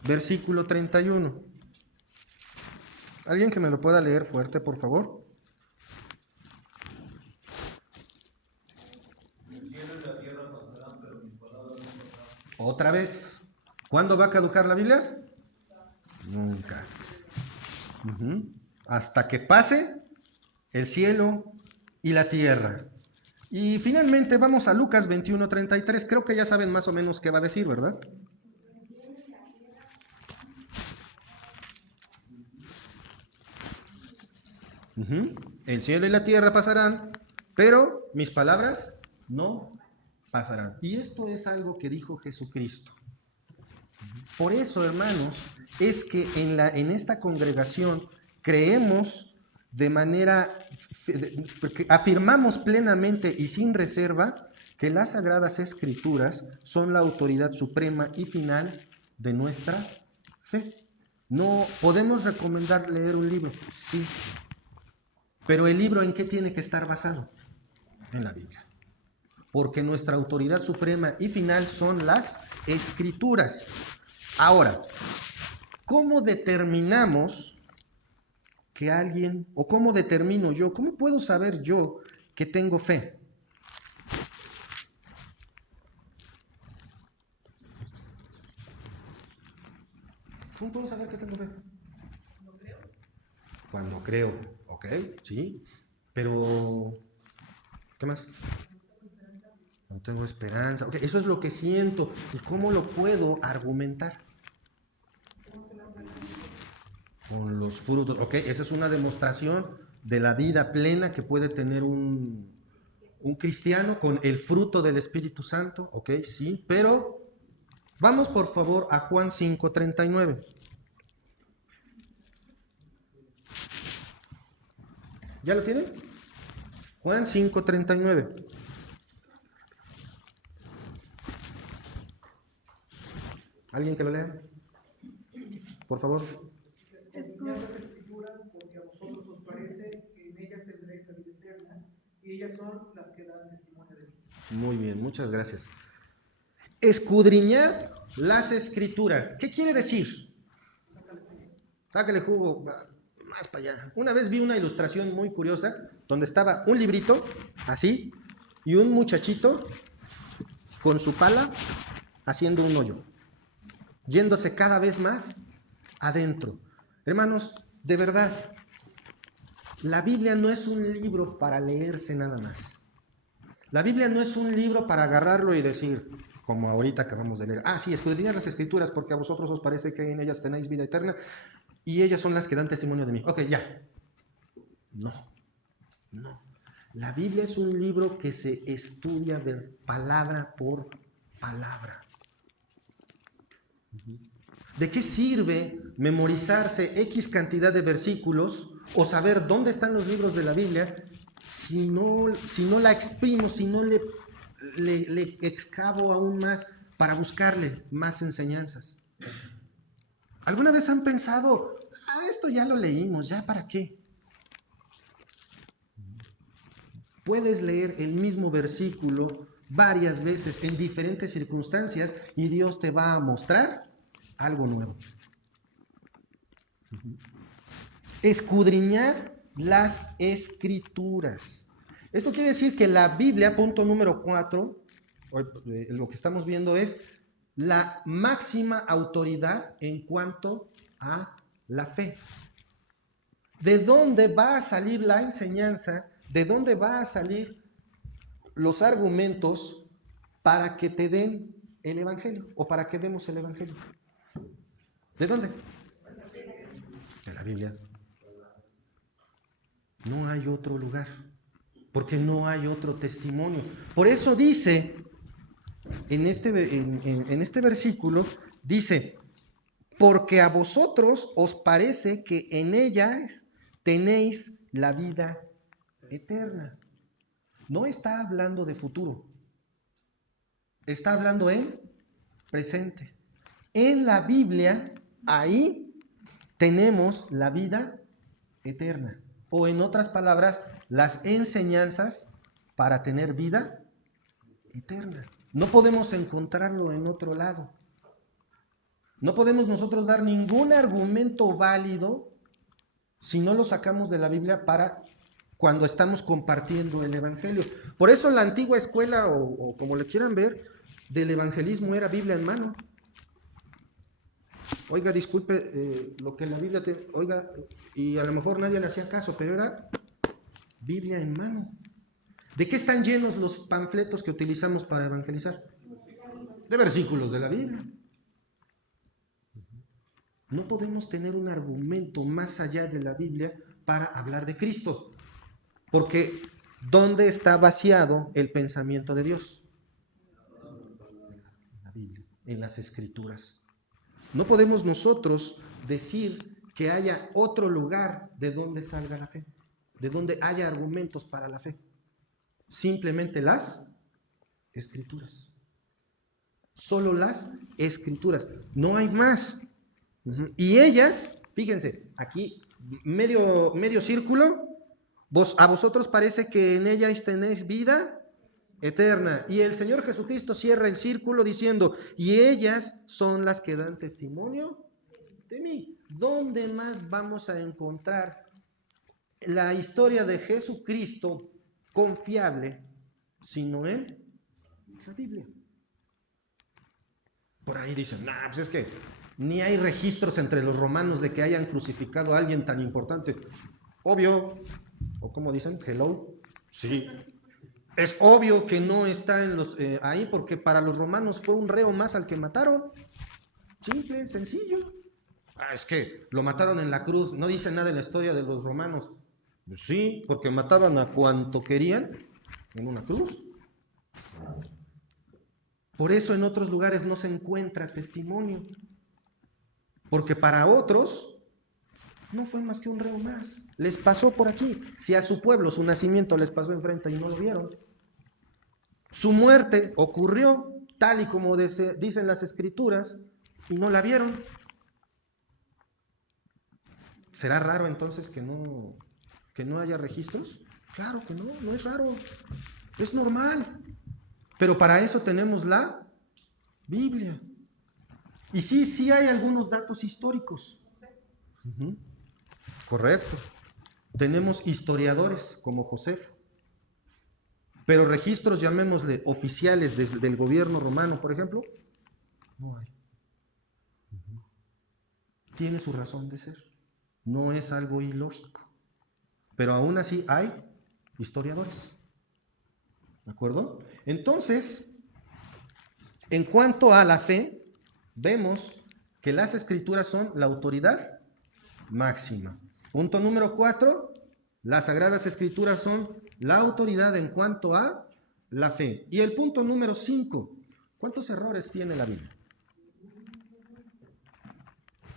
versículo 31. ¿Alguien que me lo pueda leer fuerte, por favor? Otra vez. ¿Cuándo va a caducar la Biblia? Nunca. Hasta que pase el cielo y la tierra. Y finalmente vamos a Lucas 21:33. Creo que ya saben más o menos qué va a decir, ¿verdad? El cielo y la tierra pasarán, pero mis palabras no pasarán. Y esto es algo que dijo Jesucristo. Por eso, hermanos, es que en esta congregación creemos de manera, afirmamos plenamente y sin reserva que las Sagradas Escrituras son la autoridad suprema y final de nuestra fe. No podemos recomendar leer un libro, sí, pero el libro ¿en qué tiene que estar basado? En la Biblia. Porque nuestra autoridad suprema y final son las Escrituras. Ahora, ¿cómo determinamos que alguien, o cómo determino yo, cómo puedo saber yo que tengo fe? ¿Cómo puedo saber que tengo fe? Cuando creo, ok, sí, pero ¿qué más? No tengo esperanza, ok, eso es lo que siento. ¿Y cómo lo puedo argumentar? Con los frutos, ok, esa es una demostración de la vida plena que puede tener un cristiano con el fruto del Espíritu Santo, ok, sí, pero vamos por favor a Juan 5:39. ¿Ya lo tienen? Juan 5:39. ¿Alguien que lo lea? Por favor. Escudriñad las escrituras, porque a vosotros os parece que en ellas tendréis la vida eterna, y ellas son las que dan testimonio de mí. Muy bien, muchas gracias. Escudriñad las escrituras. ¿Qué quiere decir? Sácale jugo más para allá. Una vez vi una ilustración muy curiosa donde estaba un librito así y un muchachito con su pala haciendo un hoyo, yéndose cada vez más adentro. Hermanos, de verdad, la Biblia no es un libro para leerse nada más. La Biblia no es un libro para agarrarlo y decir, como ahorita acabamos de leer, sí, escudriñad las escrituras porque a vosotros os parece que en ellas tenéis vida eterna y ellas son las que dan testimonio de mí. Ok, ya. No, no. La Biblia es un libro que se estudia de palabra por palabra. ¿De qué sirve memorizarse X cantidad de versículos o saber dónde están los libros de la Biblia si no la exprimo, si no le excavo aún más para buscarle más enseñanzas? ¿Alguna vez han pensado, esto ya lo leímos, ya para qué? Puedes leer el mismo versículo varias veces en diferentes circunstancias y Dios te va a mostrar algo nuevo. Escudriñar las escrituras. Esto quiere decir que la Biblia, punto número 4, lo que estamos viendo es la máxima autoridad en cuanto a la fe. ¿De dónde va a salir la enseñanza? ¿De dónde va a salir los argumentos para que te den el Evangelio o para que demos el Evangelio? ¿De dónde? De la Biblia. No hay otro lugar, porque no hay otro testimonio. Por eso dice, en este versículo, dice, porque a vosotros os parece que en ellas tenéis la vida eterna. No está hablando de futuro, está hablando en presente. En la Biblia, ahí tenemos la vida eterna. O en otras palabras, las enseñanzas para tener vida eterna. No podemos encontrarlo en otro lado. No podemos nosotros dar ningún argumento válido si no lo sacamos de la Biblia para cuando estamos compartiendo el Evangelio. Por eso la antigua escuela, o como le quieran ver, del evangelismo era Biblia en mano. Oiga, disculpe, lo que la Biblia oiga, y a lo mejor nadie le hacía caso, pero era Biblia en mano. ¿De qué están llenos los panfletos que utilizamos para evangelizar? De versículos de la Biblia. No podemos tener un argumento más allá de la Biblia para hablar de Cristo, porque ¿dónde está vaciado el pensamiento de Dios? En la Biblia, en las Escrituras. No podemos nosotros decir que haya otro lugar de donde salga la fe, de donde haya argumentos para la fe. Simplemente las Escrituras. Solo las Escrituras. No hay más. Y ellas, fíjense, aquí medio círculo, a vosotros parece que en ellas tenéis vida eterna. Y el Señor Jesucristo cierra el círculo diciendo, y ellas son las que dan testimonio de mí. ¿Dónde más vamos a encontrar la historia de Jesucristo confiable, sino en la Biblia. Por ahí dicen, nah, pues es que ni hay registros entre los romanos de que hayan crucificado a alguien tan importante. Obvio, o como dicen, hello, sí. Es obvio que no está en ahí porque para los romanos fue un reo más al que mataron. Simple, sencillo. Ah, es que lo mataron en la cruz, no dice nada en la historia de los romanos. Pues sí, porque mataban a cuanto querían en una cruz. Por eso en otros lugares no se encuentra testimonio. Porque para otros no fue más que un reo más. Les pasó por aquí. Si a su pueblo, su nacimiento les pasó enfrente y no lo vieron. Su muerte ocurrió tal y como dicen las escrituras y no la vieron. ¿Será raro entonces que no haya registros? Claro que no, no es raro. Es normal. Pero para eso tenemos la Biblia. Y sí hay algunos datos históricos. Uh-huh. Correcto. Tenemos historiadores como Josefo. Pero registros, llamémosle, oficiales del gobierno romano, por ejemplo, no hay. Uh-huh. Tiene su razón de ser. No es algo ilógico. Pero aún así hay historiadores. ¿De acuerdo? Entonces, en cuanto a la fe, vemos que las escrituras son la autoridad máxima. Punto número 4, las sagradas escrituras son la autoridad en cuanto a la fe. Y el punto número 5, ¿cuántos errores tiene la Biblia?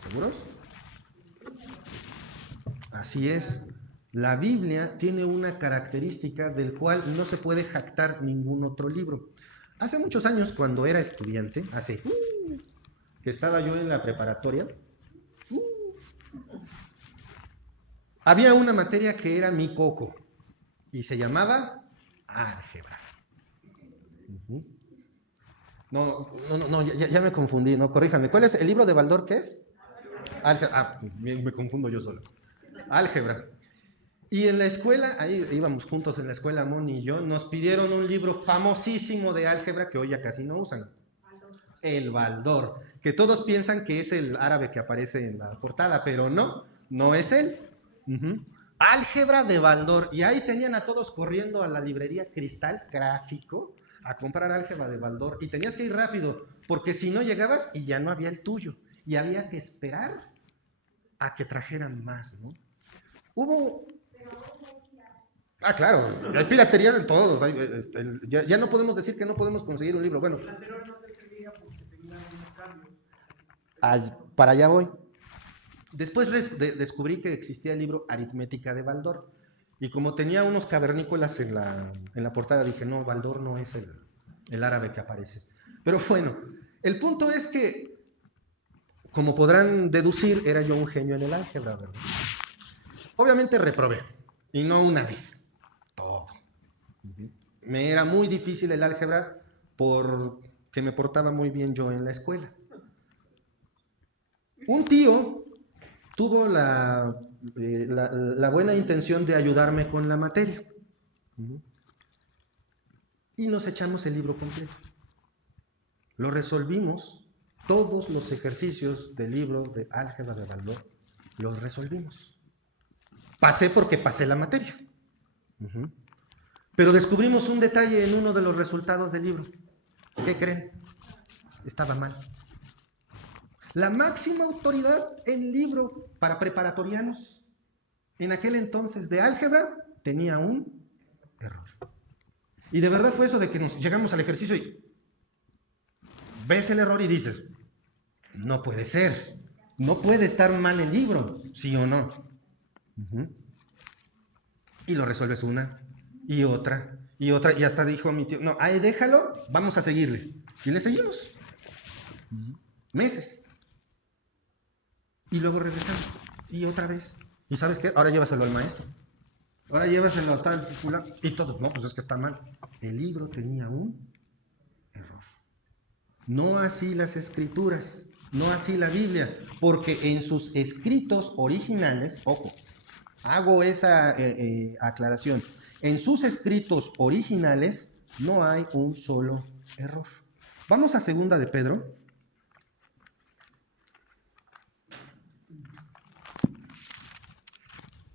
¿Seguros? Así es. La Biblia tiene una característica del cual no se puede jactar ningún otro libro. Hace muchos años, cuando era estudiante, que estaba yo en la preparatoria, había una materia que era mi coco y se llamaba álgebra. Uh-huh. No, ya me confundí, no, corríjame. ¿Cuál es el libro de Baldor? ¿Qué es? Álgebra. Me confundo yo solo. Álgebra. Y en la escuela, ahí íbamos juntos en la escuela, Moni y yo, nos pidieron un libro famosísimo de álgebra que hoy ya casi no usan. El Baldor, que todos piensan que es el árabe que aparece en la portada, pero no es él. Uh-huh. Álgebra de Baldor. Y ahí tenían a todos corriendo a la librería Cristal Clásico a comprar álgebra de Baldor. Y tenías que ir rápido, porque si no llegabas y ya no había el tuyo. Y había que esperar a que trajeran más, ¿no? Hubo... Ah, claro, hay piratería de todos. Ya no podemos decir que no podemos conseguir un libro. Bueno, El anterior no te servía porque tenía unos cambios. para allá voy. Después descubrí que existía el libro Aritmética de Baldor. Y como tenía unos cavernícolas en la portada, dije, no, Baldor no es el árabe que aparece. Pero bueno, el punto es que, como podrán deducir, era yo un genio en el álgebra, ¿verdad? Obviamente reprobé, y no una vez. Todo. Me era muy difícil el álgebra porque me portaba muy bien yo en la escuela. Un tío tuvo la buena intención de ayudarme con la materia. Y nos echamos el libro completo. Lo resolvimos, todos los ejercicios del libro de álgebra de Baldor, los resolvimos. Pasé porque pasé la materia. Pero descubrimos un detalle en uno de los resultados del libro. ¿Qué creen? Estaba mal. La máxima autoridad en libro para preparatorianos en aquel entonces de álgebra tenía un error. Y de verdad fue eso de que nos llegamos al ejercicio y ves el error y dices, no puede ser, no puede estar mal el libro, ¿sí o no? Y lo resuelves una y otra y otra, y hasta dijo mi tío, no, ahí déjalo, vamos a seguirle. Y le seguimos. Meses. Y luego regresamos. Y otra vez. ¿Y sabes qué? Ahora llévaselo al maestro. Ahora llévaselo al tal fulano. Y todos, no, pues es que está mal. El libro tenía un error. No así las escrituras, no así la Biblia, porque en sus escritos originales, ojo, Hago esa aclaración. En sus escritos originales no hay un solo error. Vamos a segunda de Pedro.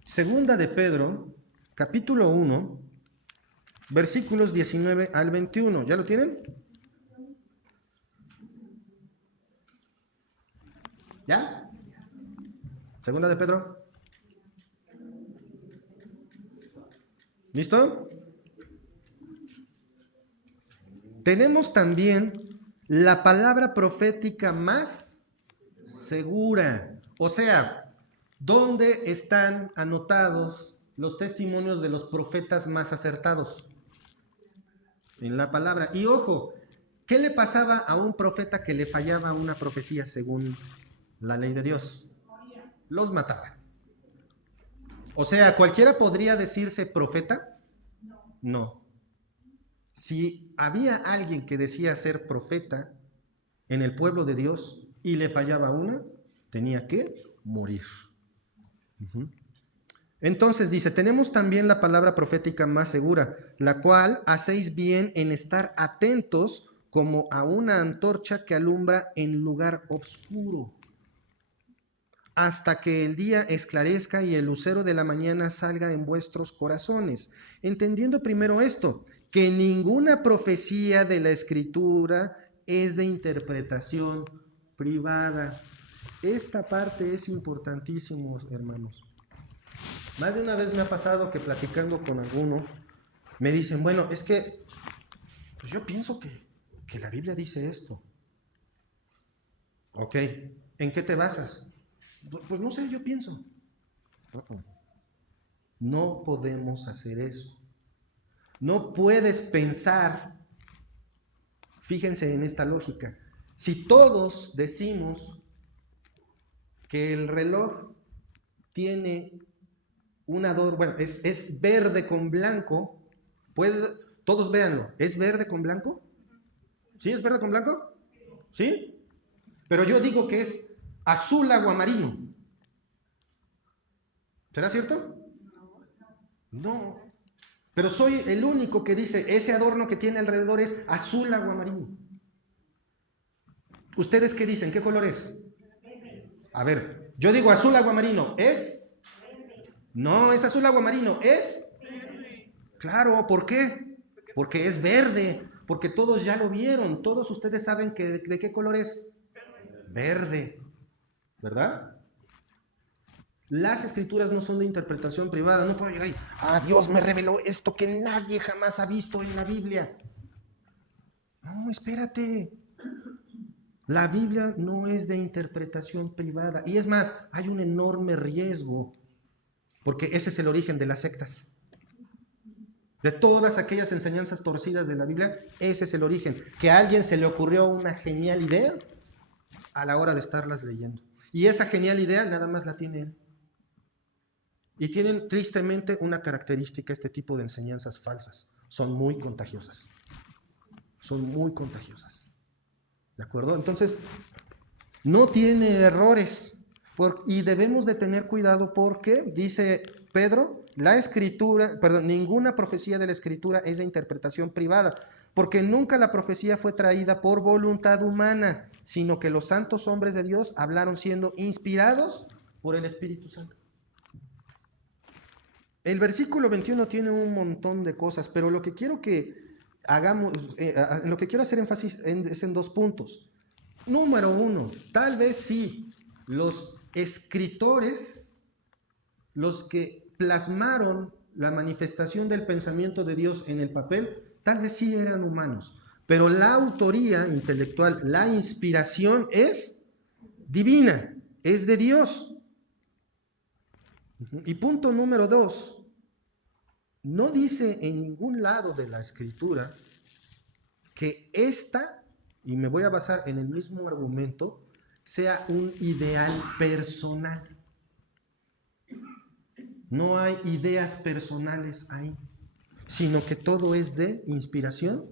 Segunda de Pedro, capítulo 1, versículos 19 al 21. ¿Ya lo tienen? ¿Ya? Segunda de Pedro. ¿Listo? Tenemos también la palabra profética más segura. O sea, ¿dónde están anotados los testimonios de los profetas más acertados? En la palabra. Y ojo, ¿qué le pasaba a un profeta que le fallaba una profecía según la ley de Dios? Los mataba. O sea, ¿cualquiera podría decirse profeta? No. Si había alguien que decía ser profeta en el pueblo de Dios y le fallaba una, tenía que morir. Entonces dice, tenemos también la palabra profética más segura, la cual hacéis bien en estar atentos como a una antorcha que alumbra en lugar oscuro, hasta que el día esclarezca y el lucero de la mañana salga en vuestros corazones. Entendiendo primero esto, que ninguna profecía de la Escritura es de interpretación privada. Esta parte es importantísima, hermanos. Más de una vez me ha pasado que platicando con alguno, me dicen, bueno, es que pues yo pienso que la Biblia dice esto. Ok, ¿en qué te basas? Pues no sé, yo pienso. No podemos hacer eso. No puedes pensar, fíjense en esta lógica, si todos decimos que el reloj tiene un adorno, bueno, es verde con blanco, todos véanlo, ¿es verde con blanco? ¿Sí es verde con blanco? ¿Sí? Pero yo digo que es azul aguamarino. ¿Será cierto? No. Pero soy el único que dice, ese adorno que tiene alrededor es azul aguamarino. ¿Ustedes qué dicen? ¿Qué color es? A ver, yo digo azul aguamarino, ¿es? No, es azul aguamarino, ¿es? Claro, ¿por qué? Porque es verde, porque todos ya lo vieron, todos ustedes saben de qué color es. Verde, ¿verdad? Las escrituras no son de interpretación privada, no puedo llegar y, Dios me reveló esto que nadie jamás ha visto en la Biblia. No, espérate. La Biblia no es de interpretación privada. Y es más, hay un enorme riesgo, porque ese es el origen de las sectas. De todas aquellas enseñanzas torcidas de la Biblia, ese es el origen. Que a alguien se le ocurrió una genial idea a la hora de estarlas leyendo. Y esa genial idea nada más la tiene él. Y tienen tristemente una característica este tipo de enseñanzas falsas. Son muy contagiosas. Son muy contagiosas. ¿De acuerdo? Entonces, no tiene errores. Y debemos de tener cuidado porque, dice Pedro, ninguna profecía de la Escritura es de interpretación privada, porque nunca la profecía fue traída por voluntad humana, sino que los santos hombres de Dios hablaron siendo inspirados por el Espíritu Santo. El versículo 21 tiene un montón de cosas, pero lo que quiero que hagamos, lo que quiero hacer énfasis es en dos puntos. Número uno, tal vez sí, los escritores, los que plasmaron la manifestación del pensamiento de Dios en el papel, tal vez sí eran humanos, pero la autoría intelectual, la inspiración es divina, es de Dios. Y punto número dos, no dice en ningún lado de la escritura que esta, y me voy a basar en el mismo argumento, sea un ideal personal. No hay ideas personales ahí, sino que todo es de inspiración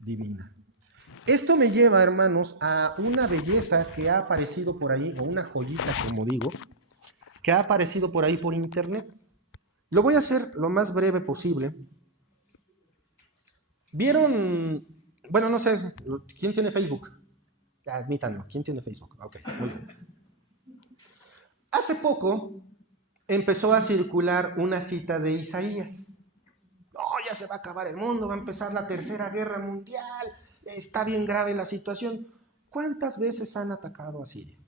divina. Esto me lleva, hermanos, a una belleza que ha aparecido por ahí, o una joyita, como digo, que ha aparecido por ahí por internet. Lo voy a hacer lo más breve posible. ¿Vieron? Bueno, no sé, ¿quién tiene Facebook? Admítanlo, ¿quién tiene Facebook? Ok, muy bien. Hace poco empezó a circular una cita de Isaías. Oh, ya se va a acabar el mundo, va a empezar la Tercera Guerra Mundial, está bien grave la situación. ¿Cuántas veces han atacado a Siria?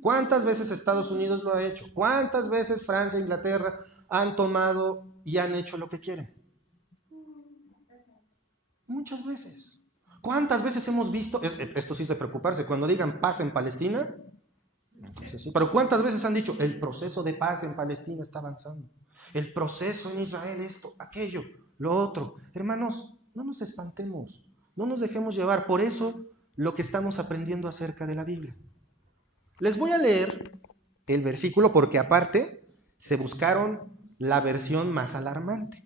¿Cuántas veces Estados Unidos lo ha hecho? ¿Cuántas veces Francia e Inglaterra han tomado y han hecho lo que quieren? Muchas veces. ¿Cuántas veces hemos visto, esto sí es de preocuparse, cuando digan paz en Palestina? Sí, pero ¿cuántas veces han dicho, el proceso de paz en Palestina está avanzando? El proceso en Israel, esto, aquello, lo otro. Hermanos, no nos espantemos, no nos dejemos llevar. Por eso, lo que estamos aprendiendo acerca de la Biblia. Les voy a leer el versículo porque aparte se buscaron la versión más alarmante.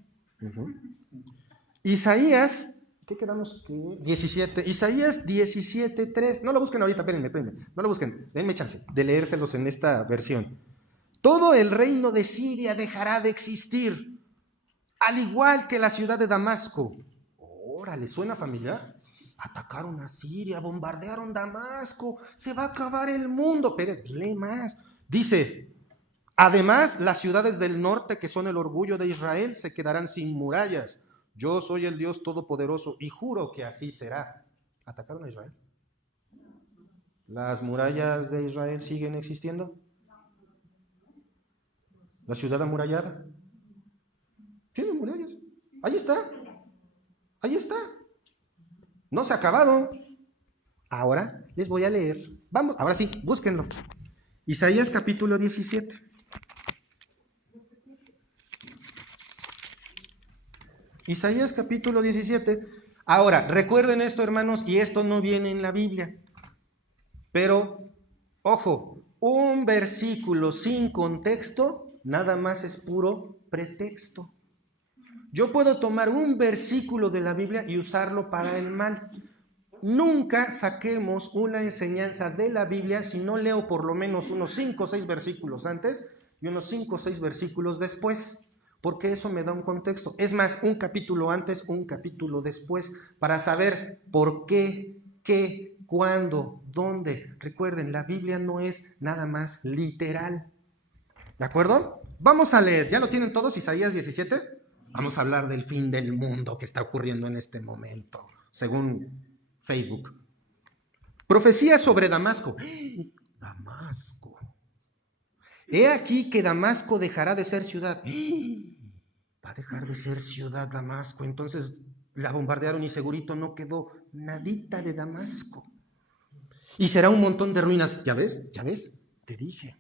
Isaías, ¿qué quedamos? 17. Isaías 17:3. No lo busquen ahorita, espérenme. No lo busquen, denme chance de leérselos en esta versión. Todo el reino de Siria dejará de existir, al igual que la ciudad de Damasco. Órale, ¿suena familiar? Atacaron a Siria, bombardearon Damasco, se va a acabar el mundo. Pero lee más. Dice, además, las ciudades del norte, que son el orgullo de Israel, se quedarán sin murallas. Yo soy el Dios Todopoderoso y juro que así será. ¿Atacaron a Israel? ¿Las murallas de Israel siguen existiendo? ¿La ciudad amurallada? Tiene murallas. Ahí está. Ahí está. No se ha acabado. Ahora les voy a leer. Vamos, ahora sí, búsquenlo. Isaías capítulo 17. Isaías capítulo 17. Ahora, recuerden esto, hermanos, y esto no viene en la Biblia. Pero, ojo, un versículo sin contexto nada más es puro pretexto. Yo puedo tomar un versículo de la Biblia y usarlo para el mal. Nunca saquemos una enseñanza de la Biblia si no leo por lo menos unos 5 o 6 versículos antes y unos 5 o 6 versículos después, porque eso me da un contexto. Es más, un capítulo antes, un capítulo después, para saber por qué, cuándo, dónde. Recuerden, la Biblia no es nada más literal. ¿De acuerdo? Vamos a leer, ¿ya lo tienen todos? Isaías 17. Vamos a hablar del fin del mundo que está ocurriendo en este momento, según Facebook. Profecía sobre Damasco. Damasco. He aquí que Damasco dejará de ser ciudad. Va a dejar de ser ciudad Damasco. Entonces la bombardearon y segurito no quedó nadita de Damasco. Y será un montón de ruinas. ¿Ya ves? Te dije.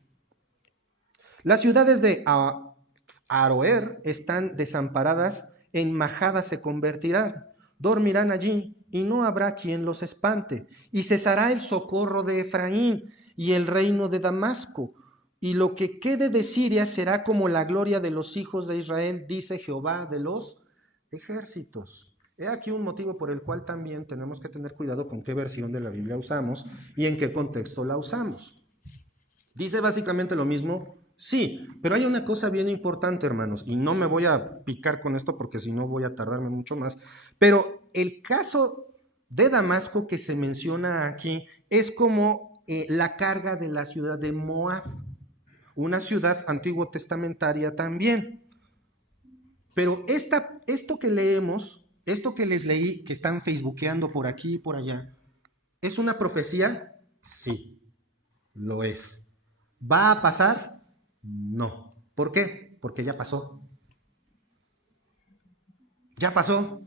Las ciudades de Aroer están desamparadas, en majadas se convertirán, dormirán allí y no habrá quien los espante, y cesará el socorro de Efraín y el reino de Damasco, y lo que quede de Siria será como la gloria de los hijos de Israel, dice Jehová de los ejércitos. He aquí un motivo por el cual también tenemos que tener cuidado con qué versión de la Biblia usamos y en qué contexto la usamos. ¿Dice básicamente lo mismo? Sí, pero hay una cosa bien importante, hermanos, y no me voy a picar con esto porque si no voy a tardarme mucho más, pero el caso de Damasco que se menciona aquí es como la carga de la ciudad de Moab, una ciudad antiguo testamentaria también. Pero esto que leemos, esto que les leí, que están facebookeando por aquí y por allá, ¿es una profecía? Sí, lo es. ¿Va a pasar? No. ¿Por qué? Porque ya pasó. Ya pasó.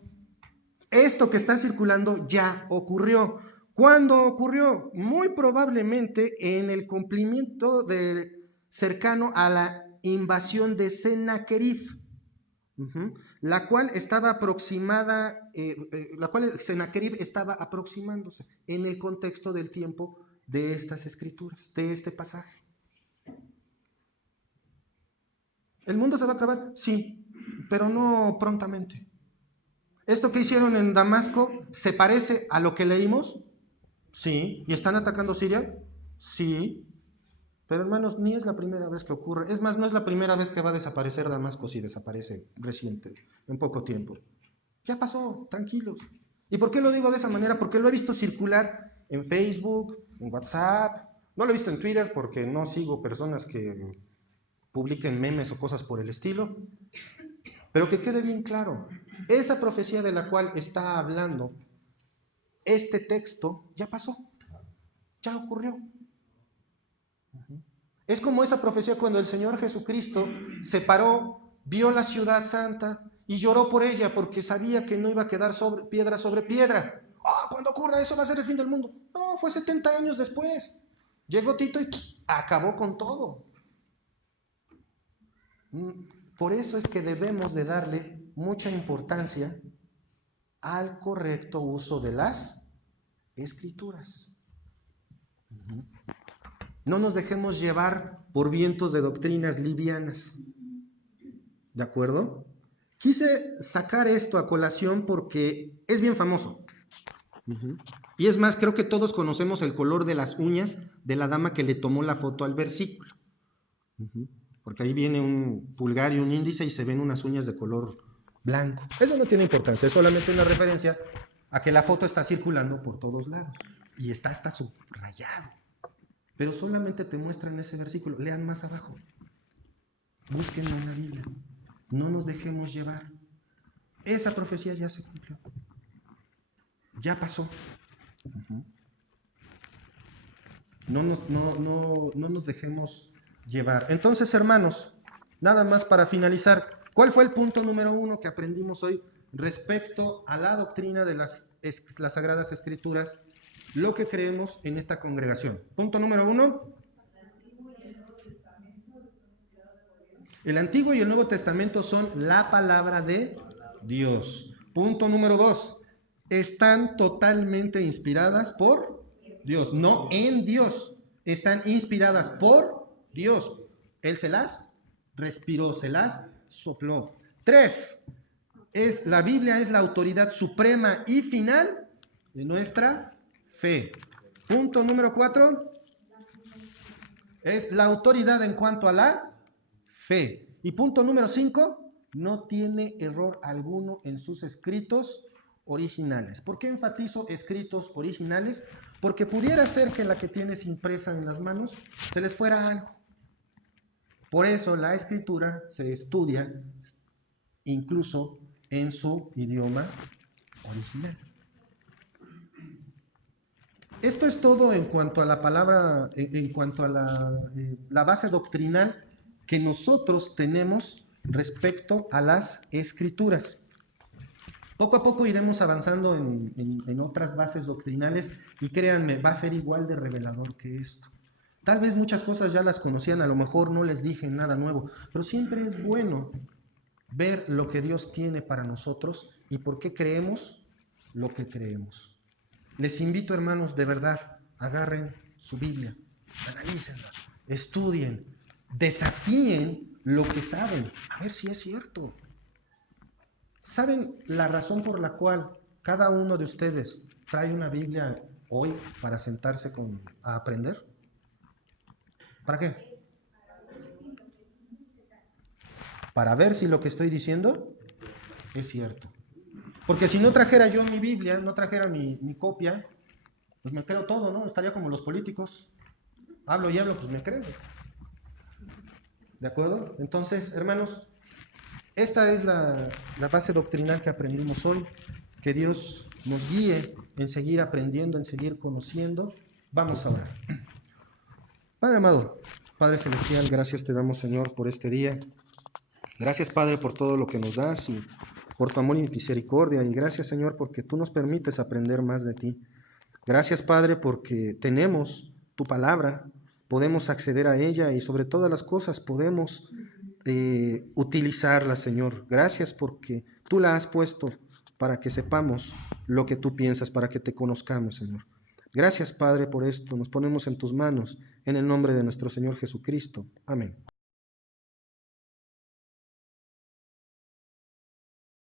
Esto que está circulando ya ocurrió. ¿Cuándo ocurrió? Muy probablemente en el cumplimiento cercano a la invasión de Sennacherib, la cual estaba aproximada, la cual Sennacherib estaba aproximándose en el contexto del tiempo de estas escrituras, de este pasaje. ¿El mundo se va a acabar? Sí, pero no prontamente. ¿Esto que hicieron en Damasco se parece a lo que leímos? Sí. ¿Y están atacando Siria? Sí. Pero hermanos, ni es la primera vez que ocurre. Es más, no es la primera vez que va a desaparecer Damasco si desaparece reciente, en poco tiempo. Ya pasó, tranquilos. ¿Y por qué lo digo de esa manera? Porque lo he visto circular en Facebook, en WhatsApp. No lo he visto en Twitter porque no sigo personas que publiquen memes o cosas por el estilo. Pero que quede bien claro, esa profecía de la cual está hablando este texto ya pasó, ya ocurrió. Es como esa profecía cuando el Señor Jesucristo se paró, vio la ciudad santa y lloró por ella porque sabía que no iba a quedar piedra sobre piedra. Cuando ocurra eso va a ser el fin del mundo. No, fue 70 años después. Llegó Tito y acabó con todo. Por eso es que debemos de darle mucha importancia al correcto uso de las Escrituras. No nos dejemos llevar por vientos de doctrinas livianas. ¿De acuerdo? Quise sacar esto a colación porque es bien famoso. Y es más, creo que todos conocemos el color de las uñas de la dama que le tomó la foto al versículo. Porque ahí viene un pulgar y un índice y se ven unas uñas de color blanco. Eso no tiene importancia, es solamente una referencia a que la foto está circulando por todos lados. Y está hasta subrayado. Pero solamente te muestran ese versículo. Lean más abajo. Búsquenlo en la Biblia. No nos dejemos llevar. Esa profecía ya se cumplió. Ya pasó. No nos dejemos llevar. Entonces, hermanos, nada más para finalizar. ¿Cuál fue el punto número 1 que aprendimos hoy respecto a la doctrina de las Sagradas Escrituras? Lo que creemos en esta congregación. Punto número 1. El Antiguo y el Nuevo Testamento son la palabra de Dios. Punto número 2. Están totalmente inspiradas por Dios, no en Dios. Están inspiradas por Dios. Él se las respiró, se las sopló. 3. La Biblia es la autoridad suprema y final de nuestra fe. Punto número 4. Es la autoridad en cuanto a la fe. Y punto número 5, no tiene error alguno en sus escritos originales. ¿Por qué enfatizo escritos originales? Porque pudiera ser que la que tienes impresa en las manos se les fuera algo. Por eso la escritura se estudia incluso en su idioma original. Esto es todo en cuanto a la palabra, en cuanto a la base doctrinal que nosotros tenemos respecto a las Escrituras. Poco a poco iremos avanzando en otras bases doctrinales y créanme, va a ser igual de revelador que esto. Tal vez muchas cosas ya las conocían, a lo mejor no les dije nada nuevo, pero siempre es bueno ver lo que Dios tiene para nosotros y por qué creemos lo que creemos. Les invito, hermanos, de verdad, agarren su Biblia, analícenla, estudien, desafíen lo que saben, a ver si es cierto. ¿Saben la razón por la cual cada uno de ustedes trae una Biblia hoy para sentarse a aprender? ¿Para qué? Para ver si lo que estoy diciendo es cierto. Porque si no trajera yo mi Biblia, no trajera mi copia, pues me creo todo, ¿no? Estaría como los políticos. Hablo y hablo, pues me creo. ¿De acuerdo? Entonces, hermanos, esta es la base doctrinal que aprendimos hoy. Que Dios nos guíe en seguir aprendiendo, en seguir conociendo. Vamos a orar. Padre amado, Padre celestial, gracias te damos, Señor, por este día. Gracias, Padre, por todo lo que nos das y por tu amor y misericordia. Y gracias, Señor, porque tú nos permites aprender más de ti. Gracias, Padre, porque tenemos tu palabra, podemos acceder a ella y sobre todas las cosas podemos utilizarla, Señor. Gracias porque tú la has puesto para que sepamos lo que tú piensas, para que te conozcamos, Señor. Gracias, Padre, por esto. Nos ponemos en tus manos, en el nombre de nuestro Señor Jesucristo. Amén.